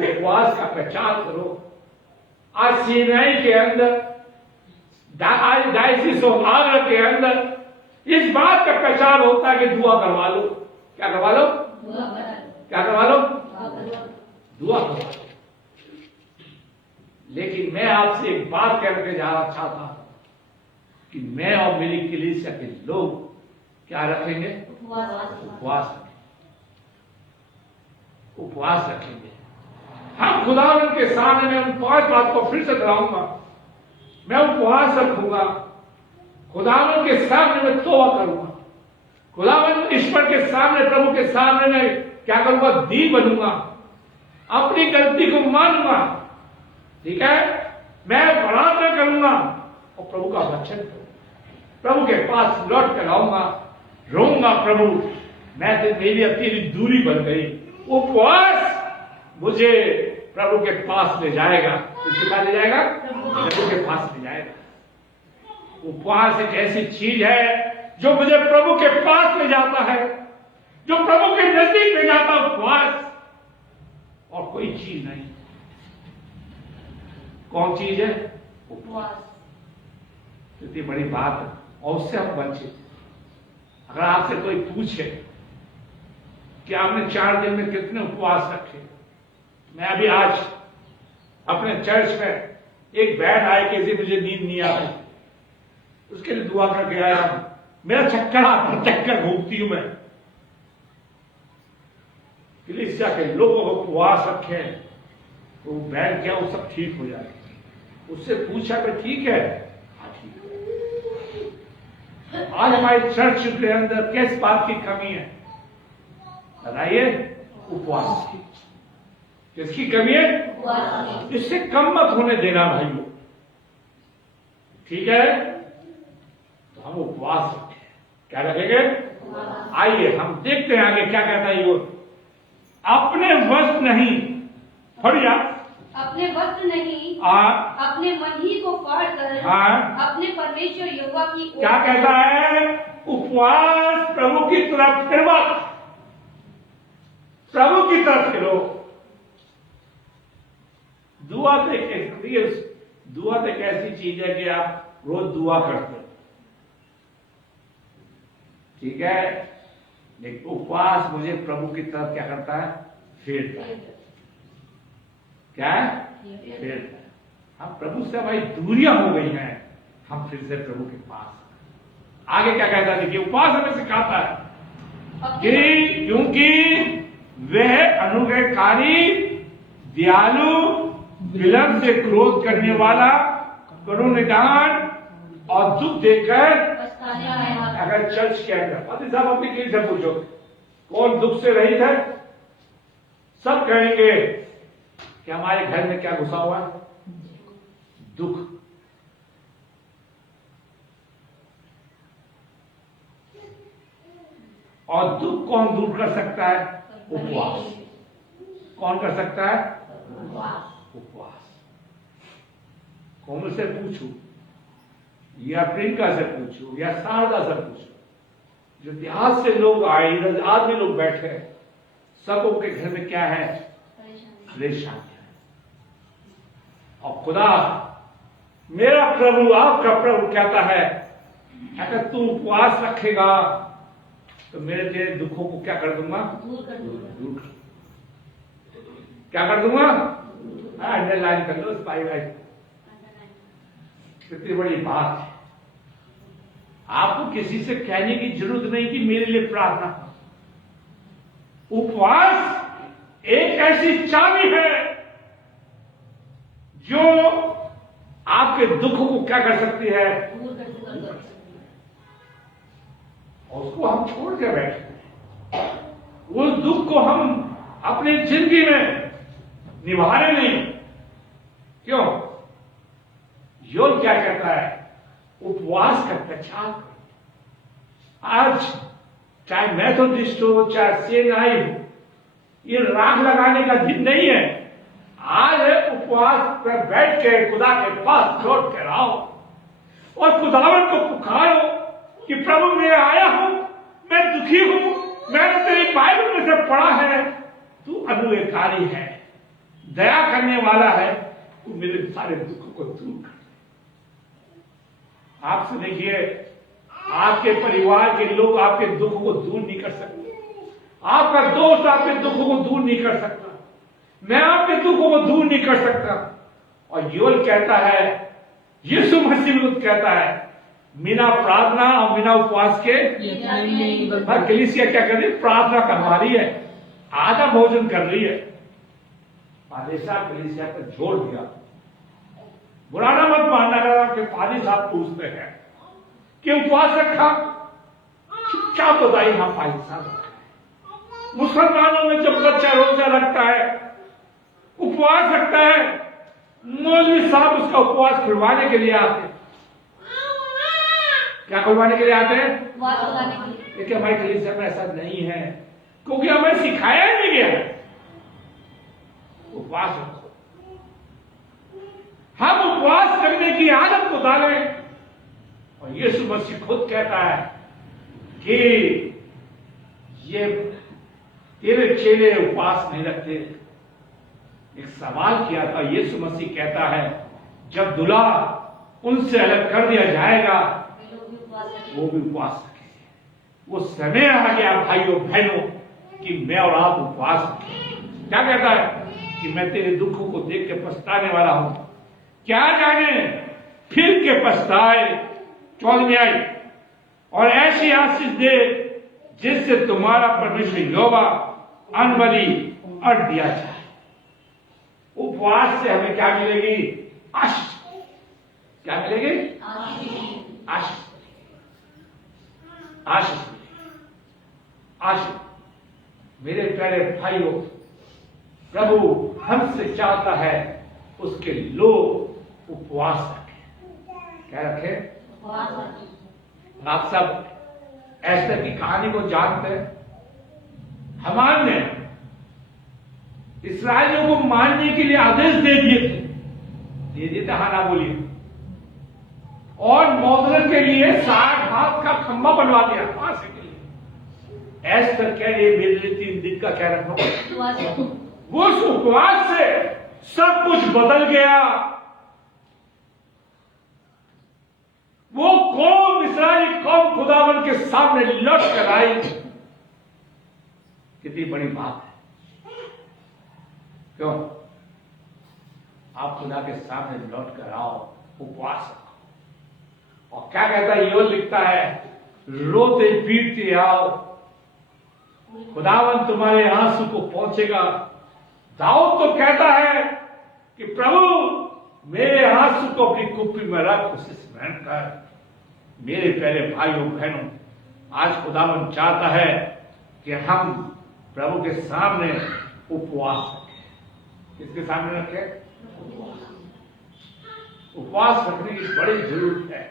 उपवास का प्रचार करो। आज सीनाई के अंदर, आज डायसिस ऑफ आगरा के अंदर इस बात का प्रचार होता है कि दुआ करवा लो। क्या करवा लो? क्या करवा लो? दुआ करवा लो। लेकिन मैं आपसे एक बात कहकर जाना चाहता हूं कि मैं और मेरी कलीसिया के लोग क्या रखेंगे? उपवास। उपवास रखेंगे। हम खुदावंद के सामने, मैं उन 5 बात को फिर से दोहराऊंगा, मैं उपवास रखूंगा, खुदावंद के सामने मैं तौबा करूंगा, खुदावंद ईश्वर के सामने, प्रभु के सामने मैं क्या करूंगा? दीन बनूंगा, अपनी गलती को मानूंगा, ठीक है, मैं प्रार्थना करूंगा और प्रभु का वचन करूंगा, प्रभु के पास लौट कर आऊंगा, रोऊंगा, प्रभु मैं तो, मेरी अपनी दूरी बन गई। उपवास मुझे प्रभु के पास ले जाएगा। किसके पास ले जाएगा? प्रभु के पास ले जाएगा। उपवास एक ऐसी चीज है जो मुझे प्रभु के पास ले जाता है, जो प्रभु के नजदीक ले जाता है। उपवास और कोई चीज नहीं। कौन चीज है? उपवास। इतनी बड़ी बात है और उससे हम वंचित। अगर आपसे कोई पूछे कि आपने 4 दिन में कितने उपवास रखे, मैं अभी आज अपने चर्च में एक बहन आए, किसी मुझे नींद नहीं आ रही, उसके लिए दुआ करके आया हूं। मेरा चक्कर घूमती हूं मैं। कलीसिया के लोगों को उपवास रखे तो बहन क्या वो सब ठीक हो जाए। उससे पूछा कि ठीक है? हाँ ठीक है। आज हमारे चर्च के अंदर किस बात की कमी है बताइए? उपवास की। किसकी कमी है? इससे कम मत होने देना भाइयों, ठीक है? तो हम उपवास रखें। क्या रखेंगे? आइए हम देखते हैं आगे क्या कहता है योग। अपने वस्त्र नहीं, फड़िया, अपने वस्त्र नहीं, अपने मन ही को फाड़ कर अपने परमेश्वर यहोवा की ओर। क्या कहता है? उपवास प्रभु की तरफ फिरवा, प्रभु की तरफ फिरो। दुआ तो एक ऐसी चीज है कि आप रोज दुआ करते हो, ठीक है, लेकिन उपवास मुझे प्रभु की तरफ क्या करता है? फेरता है। क्या है? फेरता है। हम प्रभु से हमारी दूरियां हो गई हैं, हम फिर से प्रभु के पास। आगे क्या कहता है? देखिए, उपवास हमें सिखाता है कि क्योंकि वह अनुग्रहकारी, दयालु, विलंब से क्रोध करने वाला, करुण निदान और दुख देकर। अगर चर्च के अंदर पति साहब अपनी किसी से पूछो कौन दुख से रहित है, सब कहेंगे कि हमारे घर में क्या घुसा हुआ है? दुख। और दुख कौन दूर कर सकता है? उपवास। कौन कर सकता है? उपवास। कौन से पूछू, या प्रियंका से पूछू, या शारदा से पूछू, जो देहात से लोग आए, आदमी लोग बैठे, सबों के घर में क्या है? परेशानी है। और खुदा, मेरा प्रभु, आपका प्रभु कहता है अगर तू उपवास रखेगा तो मेरे तेरे दुखों को क्या कर दूंगा? दूर कर दूंगा। क्या कर दूंगा? अंडरलाइन कर लो, भाई भाई, कितनी बड़ी बात है। आपको किसी से कहने की जरूरत नहीं कि मेरे लिए प्रार्थना करो। उपवास एक ऐसी चाबी है जो आपके दुखों को क्या कर सकती है? और उसको हम छोड़ के बैठे हैं, उस दुख को हम अपनी जिंदगी में निभा रहे नहीं। क्यों? योग क्या कहता है? उपवास का प्रचार करो। आज चाहे मैथोडिस्ट हो, चाहे सेनाई हो, ये राग लगाने का दिन नहीं है। आज है उपवास पर बैठ के खुदा के पास लौट कर आओ और खुदावन को पुकारो कि प्रभु मैं आया हूं, मैं दुखी हूं, मैंने तेरी बाइबल में से पढ़ा है, तू अनुग्रहकारी है, दया करने वाला है, तू मेरे सारे दुख को दूर कर। आपसे देखिए, आपके परिवार के लोग आपके दुख को दूर नहीं कर सकते, आपका दोस्त आपके दुखों को दूर नहीं कर सकता, मैं आपके दुखों को दूर नहीं कर सकता। और योएल कहता है, यीशु मसीह कहता है, बिना प्रार्थना और बिना उपवास के कलीसिया क्या कर रही है? प्रार्थना करवा रही है, आधा भोजन कर रही है। पादरी साहब कलीसिया पर जोर दिया, बुराना मत मानना कि पादरी साहब पूछते हैं कि उपवास रखा, चुपचाप बताइए हाँ पादरी साहब। मुसलमानों में जब बच्चा रोजा रखता है, उपवास रखता है, मौलवी साहब उसका उपवास खुलवाने के लिए आते हैं। क्या खुलवाने के लिए आते हैं? लेकिन हमारी कलीसिया में ऐसा नहीं है, क्योंकि हमें सिखाया ही नहीं गया है उपवास रखो। हम उपवास करने की आदत को डालें। और यीशु मसीह खुद कहता है कि ये तेरे चेले उपवास नहीं रखते। एक सवाल किया था, यीशु मसीह कहता है जब दूल्हा उनसे अलग कर दिया जाएगा वो भी उपवास रखेंगे। वो समय आ गया भाइयों बहनों कि मैं और आप उपवास रखें। क्या कहता है कि मैं तेरे दुखों को देख के पछताने वाला हूं, क्या जाने फिर के पछताए। 14वीं आई, और ऐसी आशीष दे जिससे तुम्हारा परमेश्वर यहोवा अनबली और दिया जाए। उपवास से हमें क्या मिलेगी? आशीष। क्या मिलेगी? आशीष। आशीष। आशीष। मेरे प्यारे भाइयों, प्रभु हमसे चाहता है उसके लोग उपवास रखें। क्या रखें? आप सब एस्तर की कहानी को जानते हैं। हामान ने इस्राएलियों को मारने के लिए आदेश दे दिए थे, हाना बोलिए, और मौदरन के लिए 60 हाथ का खंभा बनवा दिया फांसी के लिए। एस्तर कह रही मेरे लिए 3 दिन का क्या रखना। वो उस उपवास से सब कुछ बदल गया। वो कौम, इस्राएली कौम खुदावन के सामने लौट कर आई। कितनी बड़ी बात है। क्यों? आप खुदा के सामने लौट कर आओ, उपवास रखो। और क्या कहता है? योएल लिखता है, रोते पीटते आओ, खुदावन तुम्हारे आंसू को पहुंचेगा। दाऊद तो कहता है कि प्रभु मेरे आंसू को अपनी कुप्पी में रख, उसे स्मरण कर। मेरे प्यारे भाइयों बहनों, आज खुदावन चाहता है कि हम प्रभु के सामने उपवास रखें। किसके सामने रखें? उपवास रखने की बड़ी जरूरत है।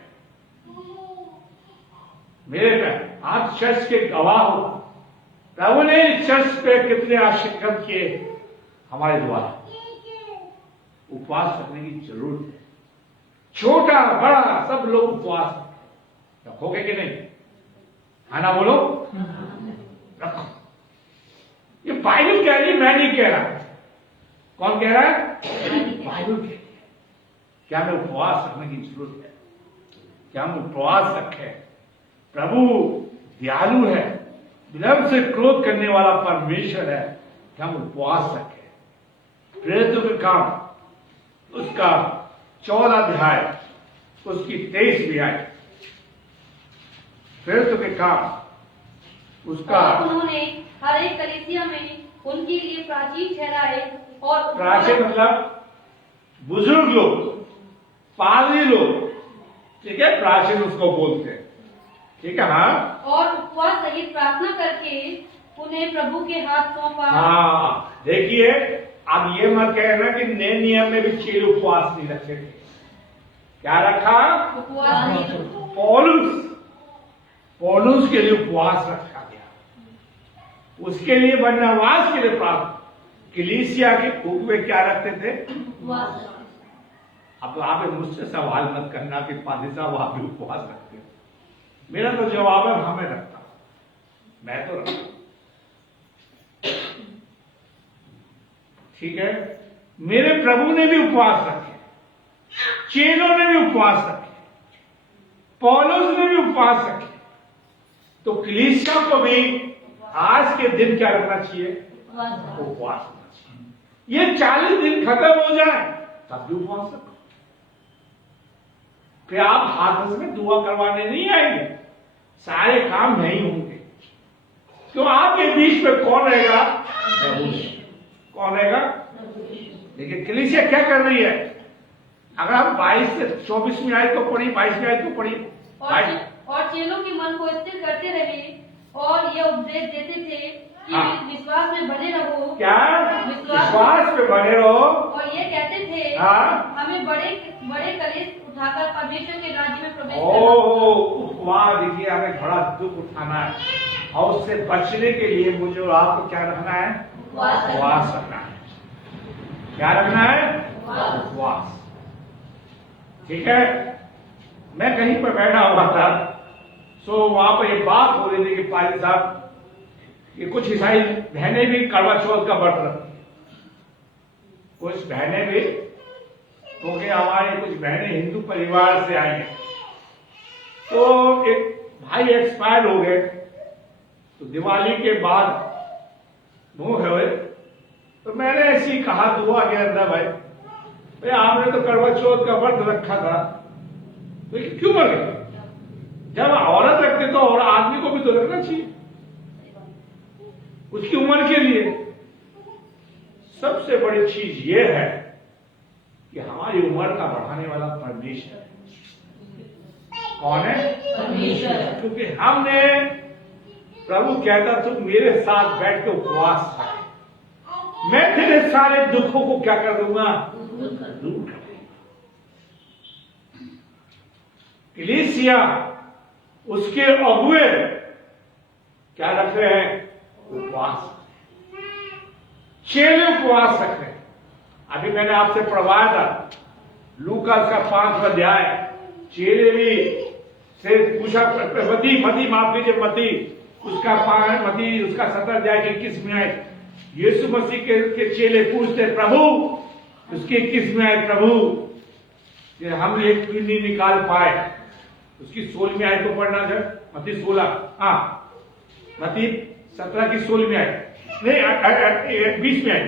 मेरे प्यारे, आप चर्च के गवाह हो। प्रभु ने चर्च पे कितने आशीर्वाद किए हमारे द्वारा। उपवास रखने की जरूरत है। छोटा बड़ा सब लोग उपवास रखोगे कि नहीं? है ना? बोलो, रखो। ये बाइबल कह रही, मैं नहीं कह रहा। कौन कह रहा है? बाइबल कह रही है। क्या हमें उपवास रखने की जरूरत है? क्या हम उपवास रखें? प्रभु दयालु है, विलंब से क्रोध करने वाला परमेश्वर है। क्या हम उपवास रखें? प्रेरितों के काम उसका 14 अध्याय उसकी 23वीं आयत। प्रेरितों के काम उसका, उन्होंने हर एक कलीसिया में उनके लिए प्राचीन ठहराए। और प्राचीन मतलब बुजुर्ग लोग, पादरी लोग, ठीक है, प्राचीन उसको बोलते हैं, ठीक है। हाँ, और उपवास सहित प्रार्थना करके उन्हें प्रभु के हाथ सौंपा। हाँ, देखिए, अब ये मत कहना कि नए नियम में भी चेले उपवास नहीं रखे थे। क्या रखा? उपवास नहीं। पौलुस के लिए उपवास रखा गया। उसके लिए वनवास के लिए प्राप्त। कलीसिया के कुक में क्या रखते थे? उपवास। अब तो आप मुझसे सवाल मत करना कि पादी साहब आप भी उपवास रखते हो। मेरा तो जवाब है हमें रखता हूं, मैं तो रखता हूं। ठीक है, मेरे प्रभु ने भी उपवास रखे, चेलों ने भी उपवास रखे, पौलुस ने भी उपवास रखे, तो कलीसिया को भी आज के दिन क्या रखना चाहिए? उपवास रखना चाहिए। ये 40 दिन खत्म हो जाए तब भी उपवास रखो। कि आप हाथ में दुआ करवाने नहीं आएंगे, सारे काम नहीं होंगे। तो आपके बीच में कौन रहेगा? कौन रहेगा? लेकिन कलीसिया क्या कर रही है? अगर हम 22 से 24 में आए तो पढ़ी, 22 में आए तो पढ़ी। और चेलों के मन को स्थिर करते रहे और ये उपदेश देते थे कि विश्वास में बने रहो। क्या? विश्वास में बने रहो। और ये कहते थे हमें बड़े बड़े कलेश उठाकर परमेश्वर के राज्य में प्रवेश करना। वहां देखिए, हमें बड़ा दुख उठाना है और उससे बचने के लिए मुझे और आपको क्या रखना है? उपवास रखना है। क्या रखना है? उपवास। ठीक है, मैं कहीं पर बैठा हुआ था, सो वहां पर ये बात हो रही थी कि पाली साहब, ये कुछ ईसाई बहनें भी करवा चौथ का व्रत रखती हैं, कुछ बहनें भी, क्योंकि हमारी कुछ बहनें हिंदू परिवार से आई हैं। तो एक भाई एक्सपायर हो गए, तो दिवाली के बाद वो हुए, तो मैंने ऐसे ही कहा दुआ के अंदर, भाई आपने तो करवा चौथ का व्रत रखा था, तो क्यों मर गए? जब औरत रखते तो और आदमी को भी तो रखना चाहिए उसकी उम्र के लिए। सबसे बड़ी चीज ये है कि हमारी उम्र का बढ़ाने वाला परमेश्वर है। कौन है? परमेश्वर। क्योंकि हमने, प्रभु कहता तुम मेरे साथ बैठ के उपवास कर, मैं तेरे सारे दुखों को क्या कर दूंगा? दूर कर दूंगा। कलीसिया, उसके अगुए क्या रख रहे हैं? उपवास। चेले उपवास रख रहे हैं। अभी मैंने आपसे पढ़वाया था लूकास का 5वां अध्याय, चेले भी से पूछा, मती माफ कीजिए, मती उसका 17 अध्याय के 21 में आए, यीशु मसीह के चेले पूछते प्रभु, उसके 21 में आए, प्रभु कि हम एक नहीं निकाल पाए। उसकी 16 में आए तो पढ़ना है, मती 16, मती 17 की 16 में आए, नहीं 20 में आए,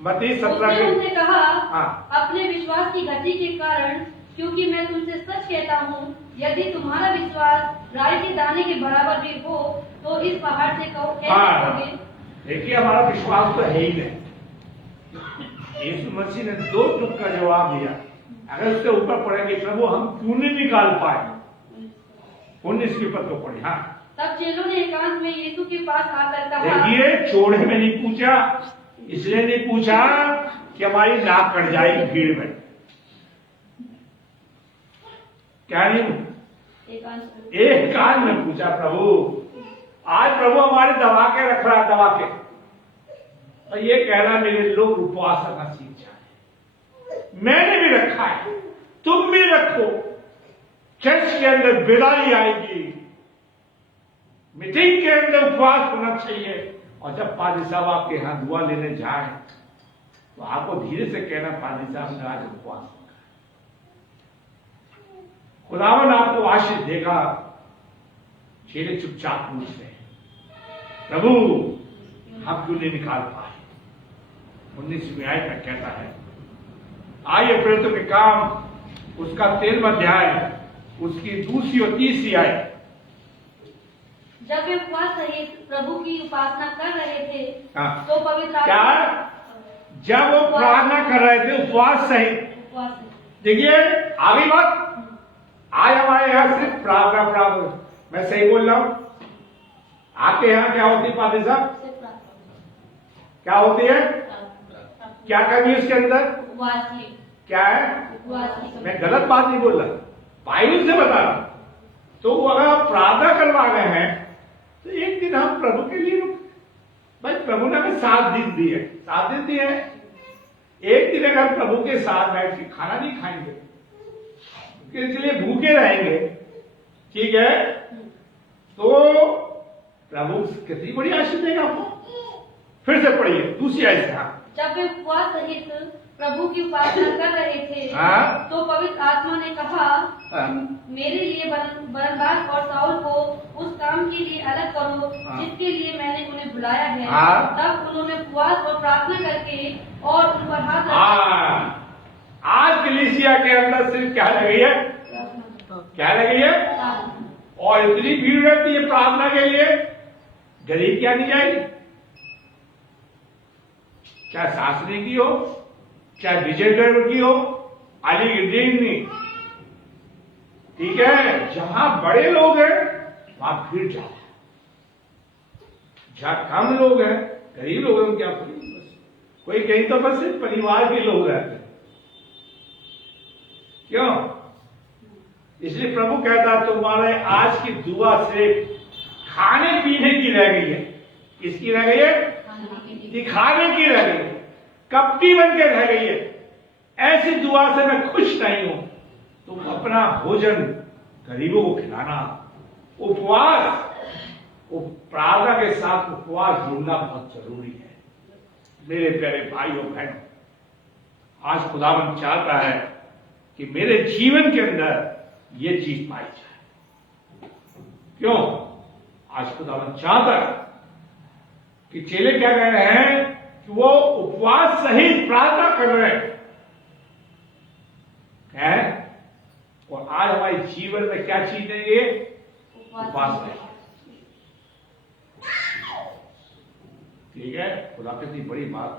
मती 17 के। उसने कहा अपने विश्वास की घटी के कारण, क्योंकि मैं तुमसे सच कहता हूँ, यदि तुम्हारा विश्वास राई के दाने के बराबर भी हो तो इस पहाड़ से कहो कैसे कहोगे। देखिए, हमारा विश्वास तो है ही नहीं। यीशु मसीह ने 2 तुक का जवाब दिया। अगर उसके ऊपर पढ़ेंगे प्रभु हम क्यों नहीं निकाल पाए, 19वीं पद को पढ़े। तब चेलों ने एकांत में यीशु के पास आकर कहा, देखिए, चोड़े में नहीं पूछा, इसलिए नहीं पूछा कि हमारी नाक कट जाएगी भीड़ में, क्या नहीं, एक कान में पूछा प्रभु। आज प्रभु हमारे दबा के रख रहा, दबा के, और ये कह रहा मेरे लोग उपवास करना सीख जाए। मैंने भी रखा है, तुम भी रखो। चर्च के अंदर विदाई आएगी, मीटिंग के अंदर उपवास होना चाहिए, और जब पादी साहब आपके यहां दुआ लेने जाए तो आपको धीरे से कहना पादी साहब ने आज उपवास रखा। खुदावन आपको आशीष देगा। चेले चुपचाप पूछते हैं प्रभु हम क्यों नहीं निकाल पाए। 19वीं आयत में कहता है, आइए प्रेरितों के काम उसका 13वां अध्याय उसकी 2री और 3री आयत। जब वे उपवास सहित प्रभु की उपासना कर रहे थे तो पवित्र क्या? जब वो प्रार्थना कर रहे थे उपवास सहित। देखिए आगे बात, आज हमारे यहाँ सिर्फ प्रार्थना। मैं सही बोल रहा हूं? आपके यहाँ क्या होती है पादी साहब? क्या होती है? क्या कमी उसके अंदर? क्या है? मैं गलत बात नहीं बोल रहा, बाइबल से बता रहा हूं। तो अगर आप प्रार्थना करवा रहे हैं तो एक दिन हम प्रभु के लिए भाई प्रभु ने हमें 7 दिन दिए, 7 दिन दिए। एक दिन अगर प्रभु के साथ बैठ के खाना नहीं खाएंगे, इसलिए भूखे रहेंगे, ठीक है, तो प्रभु कितनी बड़ी आशीष देगा आपको। फिर से पढ़िए दूसरी आयत से। जब वे उपवास सहित प्रभु की उपासना कर रहे थे, तो पवित्र आत्मा ने कहा, मेरे लिए बरनबास और शाऊल को उस काम के लिए अलग करो जिसके लिए मैंने उन्हें बुलाया है। तब उन्होंने उपवास और प्रार्थना करके और उन पर हाथ रखा। आज कलीसिया के अंदर सिर्फ क्या लगी है, क्या लगी है, और इतनी भीड़ रहती है प्रार्थना के लिए, गरीब क्या नहीं जाएगी, चाहे शास्त्री की हो, चाहे विजयगढ़ की हो, अलीगढ़, ठीक है, जहां बड़े लोग हैं वहां भीड़ ज्यादा है, जहां कम लोग हैं, गरीब लोग हैं, क्या कोई कहीं तो बस परिवार के लोग रहते हैं। क्यों? इसलिए प्रभु कहता तुम्हारे आज की दुआ से खाने पीने की रह गई है। किसकी रह गई है? दिखाने की रह गई है, कपटी बन के रह गई है। ऐसी दुआ से मैं खुश नहीं हूं। तुम अपना भोजन गरीबों को खिलाना, उपवास, प्रार्थना के साथ उपवास जुड़ना बहुत जरूरी है। मेरे प्यारे भाइयों बहनों, आज खुदावंद चाहता है कि मेरे जीवन के अंदर ये चीज पाई जाए। क्यों? आज खुदावंद चाहता है कि चेले क्या कह रहे हैं कि वो उपवास सहित प्रार्थना कर रहे हैं, और आज हमारे जीवन में क्या चीज है ये? उपवास है। ठीक है, खुदा कितनी बड़ी बात,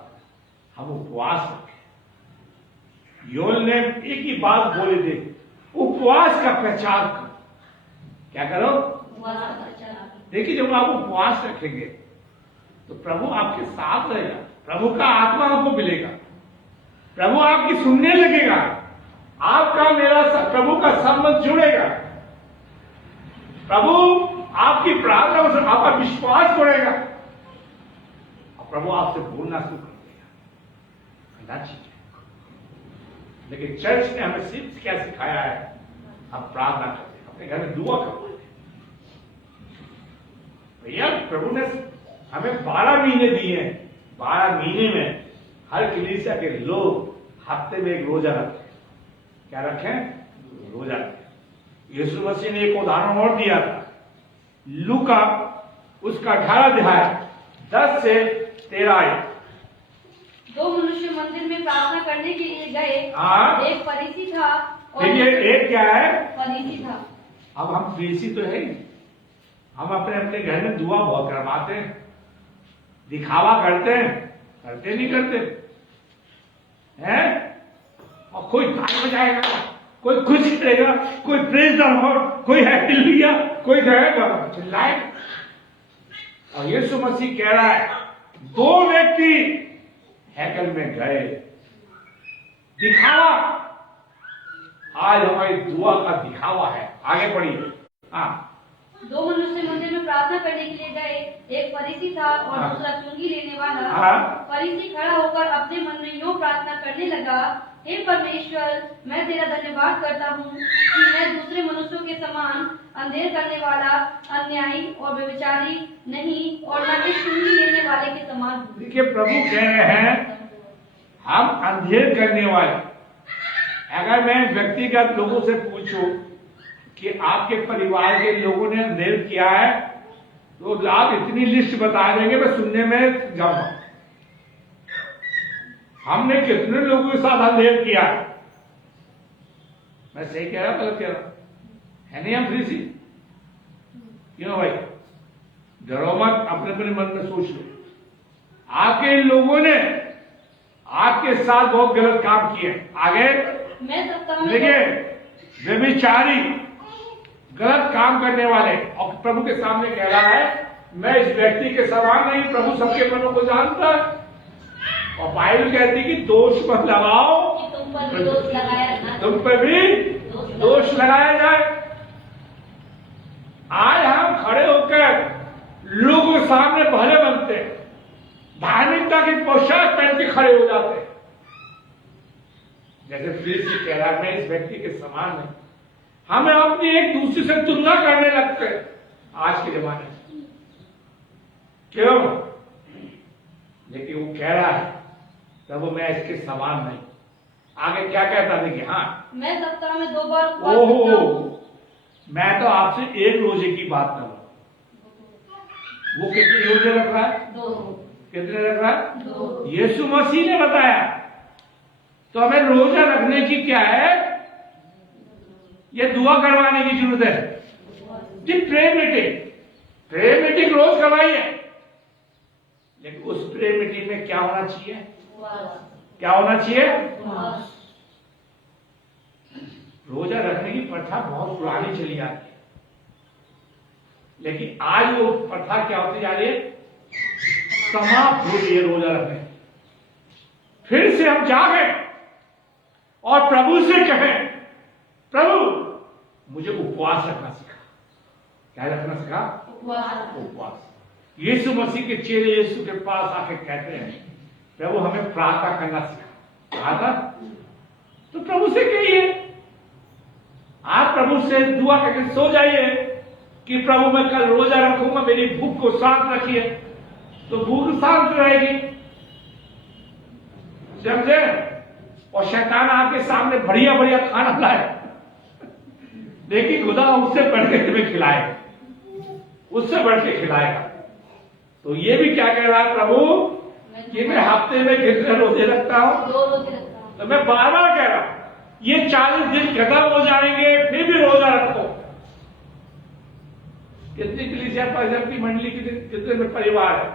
हम उपवास रखें। योल ने एक ही बात बोली थी, उपवास का प्रचार करो। क्या करो? देखिए, जब आप उपवास रखेंगे तो प्रभु आपके साथ रहेगा, प्रभु का आत्मा आपको मिलेगा, प्रभु आपकी सुनने लगेगा, आपका मेरा प्रभु का संबंध जुड़ेगा, प्रभु आपकी प्रार्थना से आपका विश्वास बढ़ेगा, और प्रभु आपसे बोलना शुरू कर देगा। चीज है। लेकिन चर्च ने हमें सिर्फ क्या सिखाया है? हम प्रार्थना करते हैं, अपने घर में दुआ करते हैं। भैया, प्रभु ने हमें 12 महीने दिए हैं। 12 महीने में हर कलीसिया के लोग हफ्ते में एक रोजा रखें। क्या रखें? रोजा रखें। यीशु मसीह ने एक उदाहरण और दिया था, लूका उसका 18 अध्याय 10 से 13 आयत। 2 मनुष्य मंदिर में प्रार्थना करने के लिए गए। एक फरीसी था और एक क्या है? फरीसी था। अब हम फरीसी तो है ही, हम अपने अपने घर में दुआ बहुत करवाते हैं, दिखावा करते हैं, करते नहीं करते हैं। और कोई गान बजाएगा, कोई खुश करेगा, कोई प्रेज द लॉर्ड, कोई हालेलुया, कोई कहेगा चिल्लाएगा। और यीशु मसीह कह रहा है, 2 व्यक्ति हैकल में गए, दिखावा। आज हमारी दुआ का दिखावा है। आगे बढ़िए। हाँ, 2 मनुष्य मंदिर में प्रार्थना करने के लिए गए। एक फरीसी था और दूसरा चुंगी लेने वाला। फरीसी खड़ा होकर अपने मन में यूं प्रार्थना करने लगा, हे परमेश्वर, मैं तेरा धन्यवाद करता हूँ कि मैं दूसरे मनुष्यों के समान अंधेर करने वाला, अन्यायी और व्यभिचारी नहीं, और न इस चुंगी लेने वाले के समान हूँ। देखिए, प्रभु कह रहे हैं हम अंधेर करने वाले। अगर मैं व्यक्तिगत लोगों से पूछूं कि आपके परिवार के लोगों ने अंधेर किया है, तो आप इतनी लिस्ट बता देंगे, मैं सुनने में जाऊंगा। हमने कितने लोगों के साथ अंधेर किया? मैं सही कह रहा, गलत कह रहा? है नहीं हम फरीसी? क्यों भाई? डरो मत, अपने अपने मन में सोच लो। आपके लोगों ने आपके साथ बहुत गलत काम किए। आगे देखिए, व्यभिचारी, गलत काम करने वाले, और प्रभु के सामने कह रहा है मैं इस व्यक्ति के समान नहीं। प्रभु सबके मनों को जानता है, और बाइबल कहती है कि दोष मत लगाओ, तुम पर भी दोष लगाया जाए। आज हम खड़े होकर लोगों के सामने भले बनते हैं, खड़े हो जाते हैं। जैसे फिर से कह रहा, मैं इस व्यक्ति के समान नहीं। हमें अपनी एक दूसरे से तुलना करने लगते हैं आज के जमाने में। क्यों? लेकिन वो कह रहा है तब मैं इसके समान नहीं। आगे क्या कहता देखिए, हाँ, मैं सप्ताह में 2 बार उपवास करता ओहो, हूं। मैं तो आपसे एक रोजे की बात कर रहा हूं। वो कितने रोजे रख रहा है? 2। कितने रख रहा है? 2। यीशु मसीह ने बताया। तो हमें रोजा रखने की क्या है? ये दुआ करवाने की जरूरत है जी। प्रेयर मीटिंग रोज करवाइए, लेकिन उस प्रेयर मीटिंग में क्या होना चाहिए? क्या होना चाहिए? रोजा रखने की प्रथा बहुत पुरानी चली आती है, लेकिन आज वो प्रथा क्या होती जा रही है? समाप्त हो रही है रोजा रखने। फिर से हम जागे और प्रभु से कहें, प्रभु मुझे उपवास रखना सिखा। क्या रखना सिखा? उपवास। यीशु मसीह के चेले यीशु के पास आके कहते हैं, प्रभु हमें प्रार्थना करना सिखा। प्रार्थना तो प्रभु से कहिए। आप प्रभु से दुआ करके सो जाइए कि प्रभु मैं कल रोजा रखूंगा, मेरी भूख को शांत रखिए, तो भूख शांत रहेगी। समझे? और शैतान आपके सामने बढ़िया बढ़िया खाना लाए, लेकिन खुदा उससे बढ़ के तुम्हें खिलाएगा, उससे बढ़ के खिलाएगा। तो ये भी क्या कह रहा है प्रभु कि मैं हफ्ते में कितने रोजे रखता हूं? 2 रोजे रखता हूं। तो मैं बार बार कह रहा हूं, ये 40 दिन खत्म हो जाएंगे फिर भी रोजा रखो। कितनी कलीसिया परिषद की मंडली कितने में परिवार है?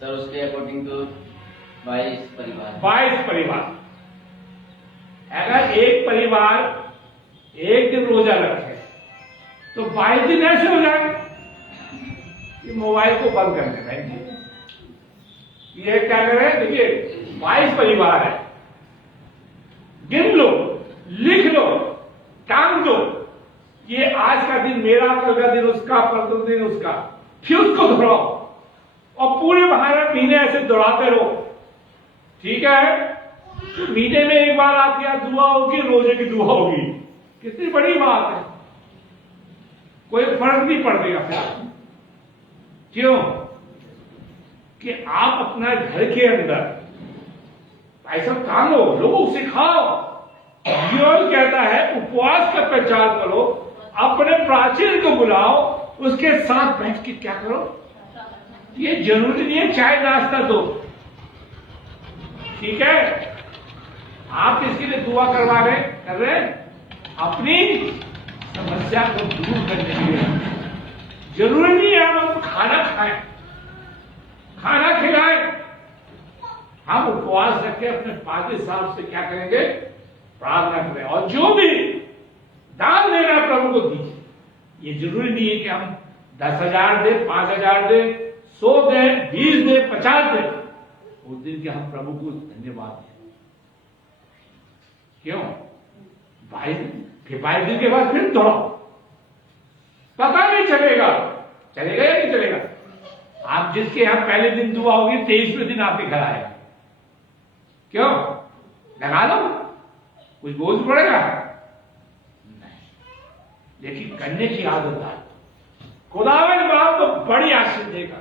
सर उसके अकॉर्डिंग तो 22 परिवार। 22 परिवार। अगर एक परिवार एक दिन रोजा रखे तो 22 दिन ऐसे हो जाएंगे कि मोबाइल को बंद कर देना है। ये क्या कर रहे हैं? देखिए 22 परिवार है, गिन लो, लिख लो, टांग दो। ये आज का दिन मेरा, कल का दिन उसका, परसों दिन उसका, फिर उसको दोहराओ और पूरे महीने ऐसे दोहराते रहो। ठीक है? तो महीने में एक बार आपके यहाँ दुआ होगी, रोजे की दुआ होगी। कितनी बड़ी बात है, कोई फर्क नहीं पड़ेगा फिर। क्यों? कि आप अपना घर के अंदर ऐसा काम लो, लोगों को सिखाओ। योग कहता है उपवास का प्रचार करो, अपने प्राचीन को बुलाओ, उसके साथ बैठ के क्या करो। ये जरूरी नहीं है चाय नाश्ता दो, ठीक है? आप इसके लिए दुआ करवा रहे कर रहे अपनी समस्या को दूर करने के लिए। जरूरी नहीं है हम खाना खाएं, खाना खिलाएं। हम उपवास रख के अपने पादी साहब से क्या करेंगे? प्रार्थना करें, और जो भी दान देना है प्रभु को दीजिए। ये जरूरी नहीं है कि हम 10,000 दे, 5,000 दे, 100 दे, 20 दे, 50 दे। उस दिन के हम प्रभु को धन्यवाद दें। क्यों? 22 दिन के बाद फिर दौड़ो, पता नहीं चलेगा चलेगा या नहीं चलेगा। आप जिसके यहां पहले दिन दुआ होगी 23वें दिन आपके घर आएगा। क्यों? लगा लो, कुछ बोझ पड़ेगा नहीं, लेकिन करने की आदत है। खुदावंद आपको बड़ी आशीष देगा।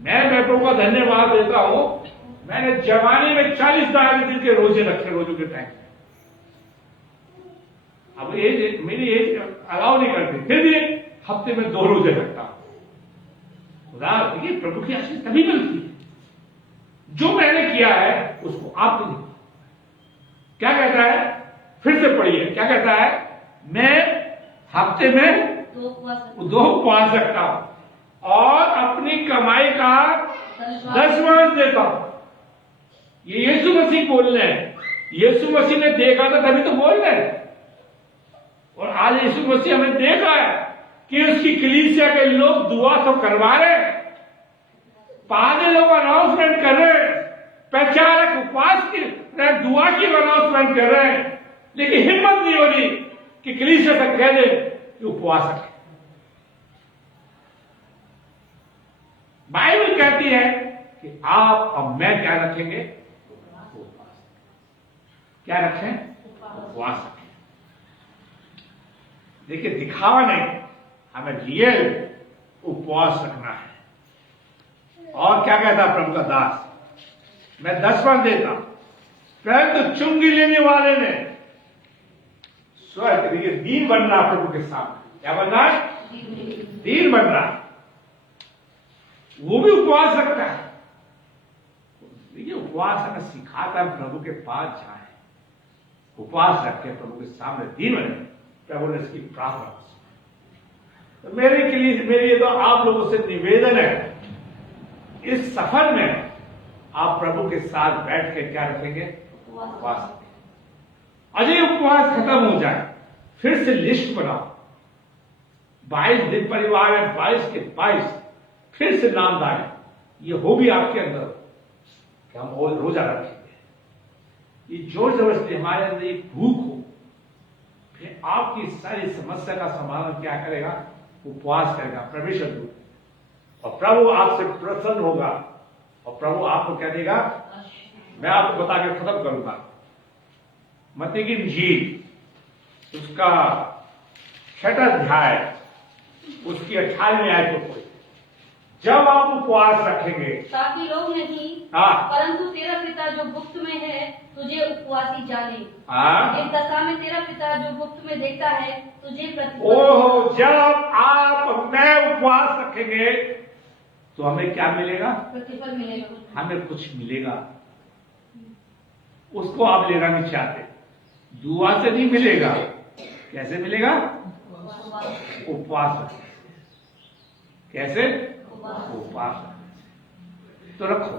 मैं प्रभु को धन्यवाद देता हूं। मैंने जवानी में 40 दिन के रोजे रखे, रोजों के टाइम। अब एज मेरी एज अलाउ नहीं करती, फिर भी हफ्ते में 2 रोजे रखता हूं। खुदा देखिए प्रभु की आशीष तभी मिलती है जो मैंने किया है उसको आपको नहीं। क्या कहता है? फिर से पढ़िए, क्या कहता है? मैं हफ्ते में 2 उपवास रखता हूं और अपनी कमाई का 10वां देता हूं। ये यीशु मसीह बोल रहे हैं। यीशु मसीह ने देखा था तभी तो बोल रहे हैं। और आज यीशु मसीह हमें देख रहा है कि उसकी कलीसिया के लोग दुआ तो करवा रहे हैं, पादरी लोग अनाउंसमेंट कर रहे हैं, प्रचारक उपवास की दुआ की अनाउंसमेंट कर रहे हैं, लेकिन हिम्मत नहीं हो रही कि कलीसिया तक कह दे कि उपवास रखें। बाइबल कहती है कि आप और मैं क्या रखेंगे? उपवास। क्या रखें? उपवास रखें। देखिए, दिखावा नहीं, हमें रियल उपवास रखना है। और क्या कहता प्रभु का दास? मैं 10वां देता, परंतु चुंगी लेने वाले ने स्वर्ग, देखिए दीन बन रहा प्रभु के सामने। क्या बन रहा है? दीन बन रहा है। वो भी उपवास रखता है। देखिए, उपवास हमें सिखाता है प्रभु के पास जाए, उपवास रखे, प्रभु के सामने दीन बने। प्रभु ने इसकी प्रार्थना। तो मेरे तो आप लोगों से निवेदन है, इस सफर में आप प्रभु के साथ बैठ के क्या रखेंगे? उपवास रखेंगे। अजय उपवास खत्म हो जाए, फिर से लिस्ट बनाओ। 22 दिन परिवार है, 22 के 22 फिर से नाम डालें। ये हो भी आपके अंदर कि हम रोजा रखेंगे। ये जोर जबरदस्ती हमारे अंदर एक भूख हो, फिर आपकी सारी समस्या का समाधान क्या करेगा? उपवास करेगा, परमेश्वर दूत। और प्रभु आपसे प्रसन्न होगा और प्रभु आपको क्या देगा? मैं आपको बता के खत्म करूंगा। मत्ती की इंजील उसका 6वां अध्याय उसकी 28वीं आयत को पढ़िए। जब आप उपवास रखेंगे ताकि लोग नहीं, परंतु तेरा पिता जो गुप्त में है तुझे उपवासी जाने। इस दशा में तेरा पिता जो गुप्त में देखता है तुझे प्रतिफल। ओह, जब आप मैं उपवास रखेंगे तो हमें क्या मिलेगा? प्रतिफल मिलेगा। हमें कुछ मिलेगा। उसको आप लेना नहीं चाहते, दुआ से नहीं मिलेगा। कैसे मिलेगा? उपवास रखने से। कैसे? उपवास रखने से। तो रखो,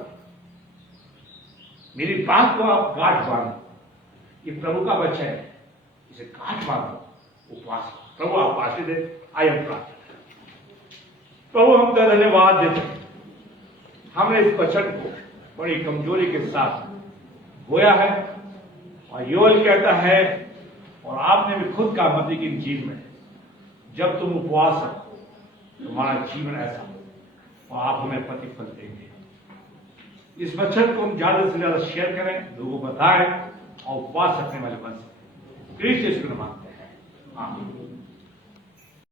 मेरी बात को आप गांठ बांधो। ये प्रभु का वचन है, इसे गांठ बांधो। उपवास। प्रभु आप आशीष दे। आइए प्रार्थना। प्रभु, हम तो धन्यवाद देते हैं, हमने इस वचन को बड़ी कमजोरी के साथ बोया है। और योएल कहता है, और आपने भी खुद कहा मत्ती की इंजील में, जब तुम उपवास रखो तुम्हारा जीवन ऐसा हो और आप हमें प्रतिफल देंगे। इस वचन को हम ज्यादा से ज्यादा शेयर करें, लोगों को बताएं और उपवास रखने वाले बन सकें। क्रिस्ट यीशु नाम मांगते हैं, आमीन।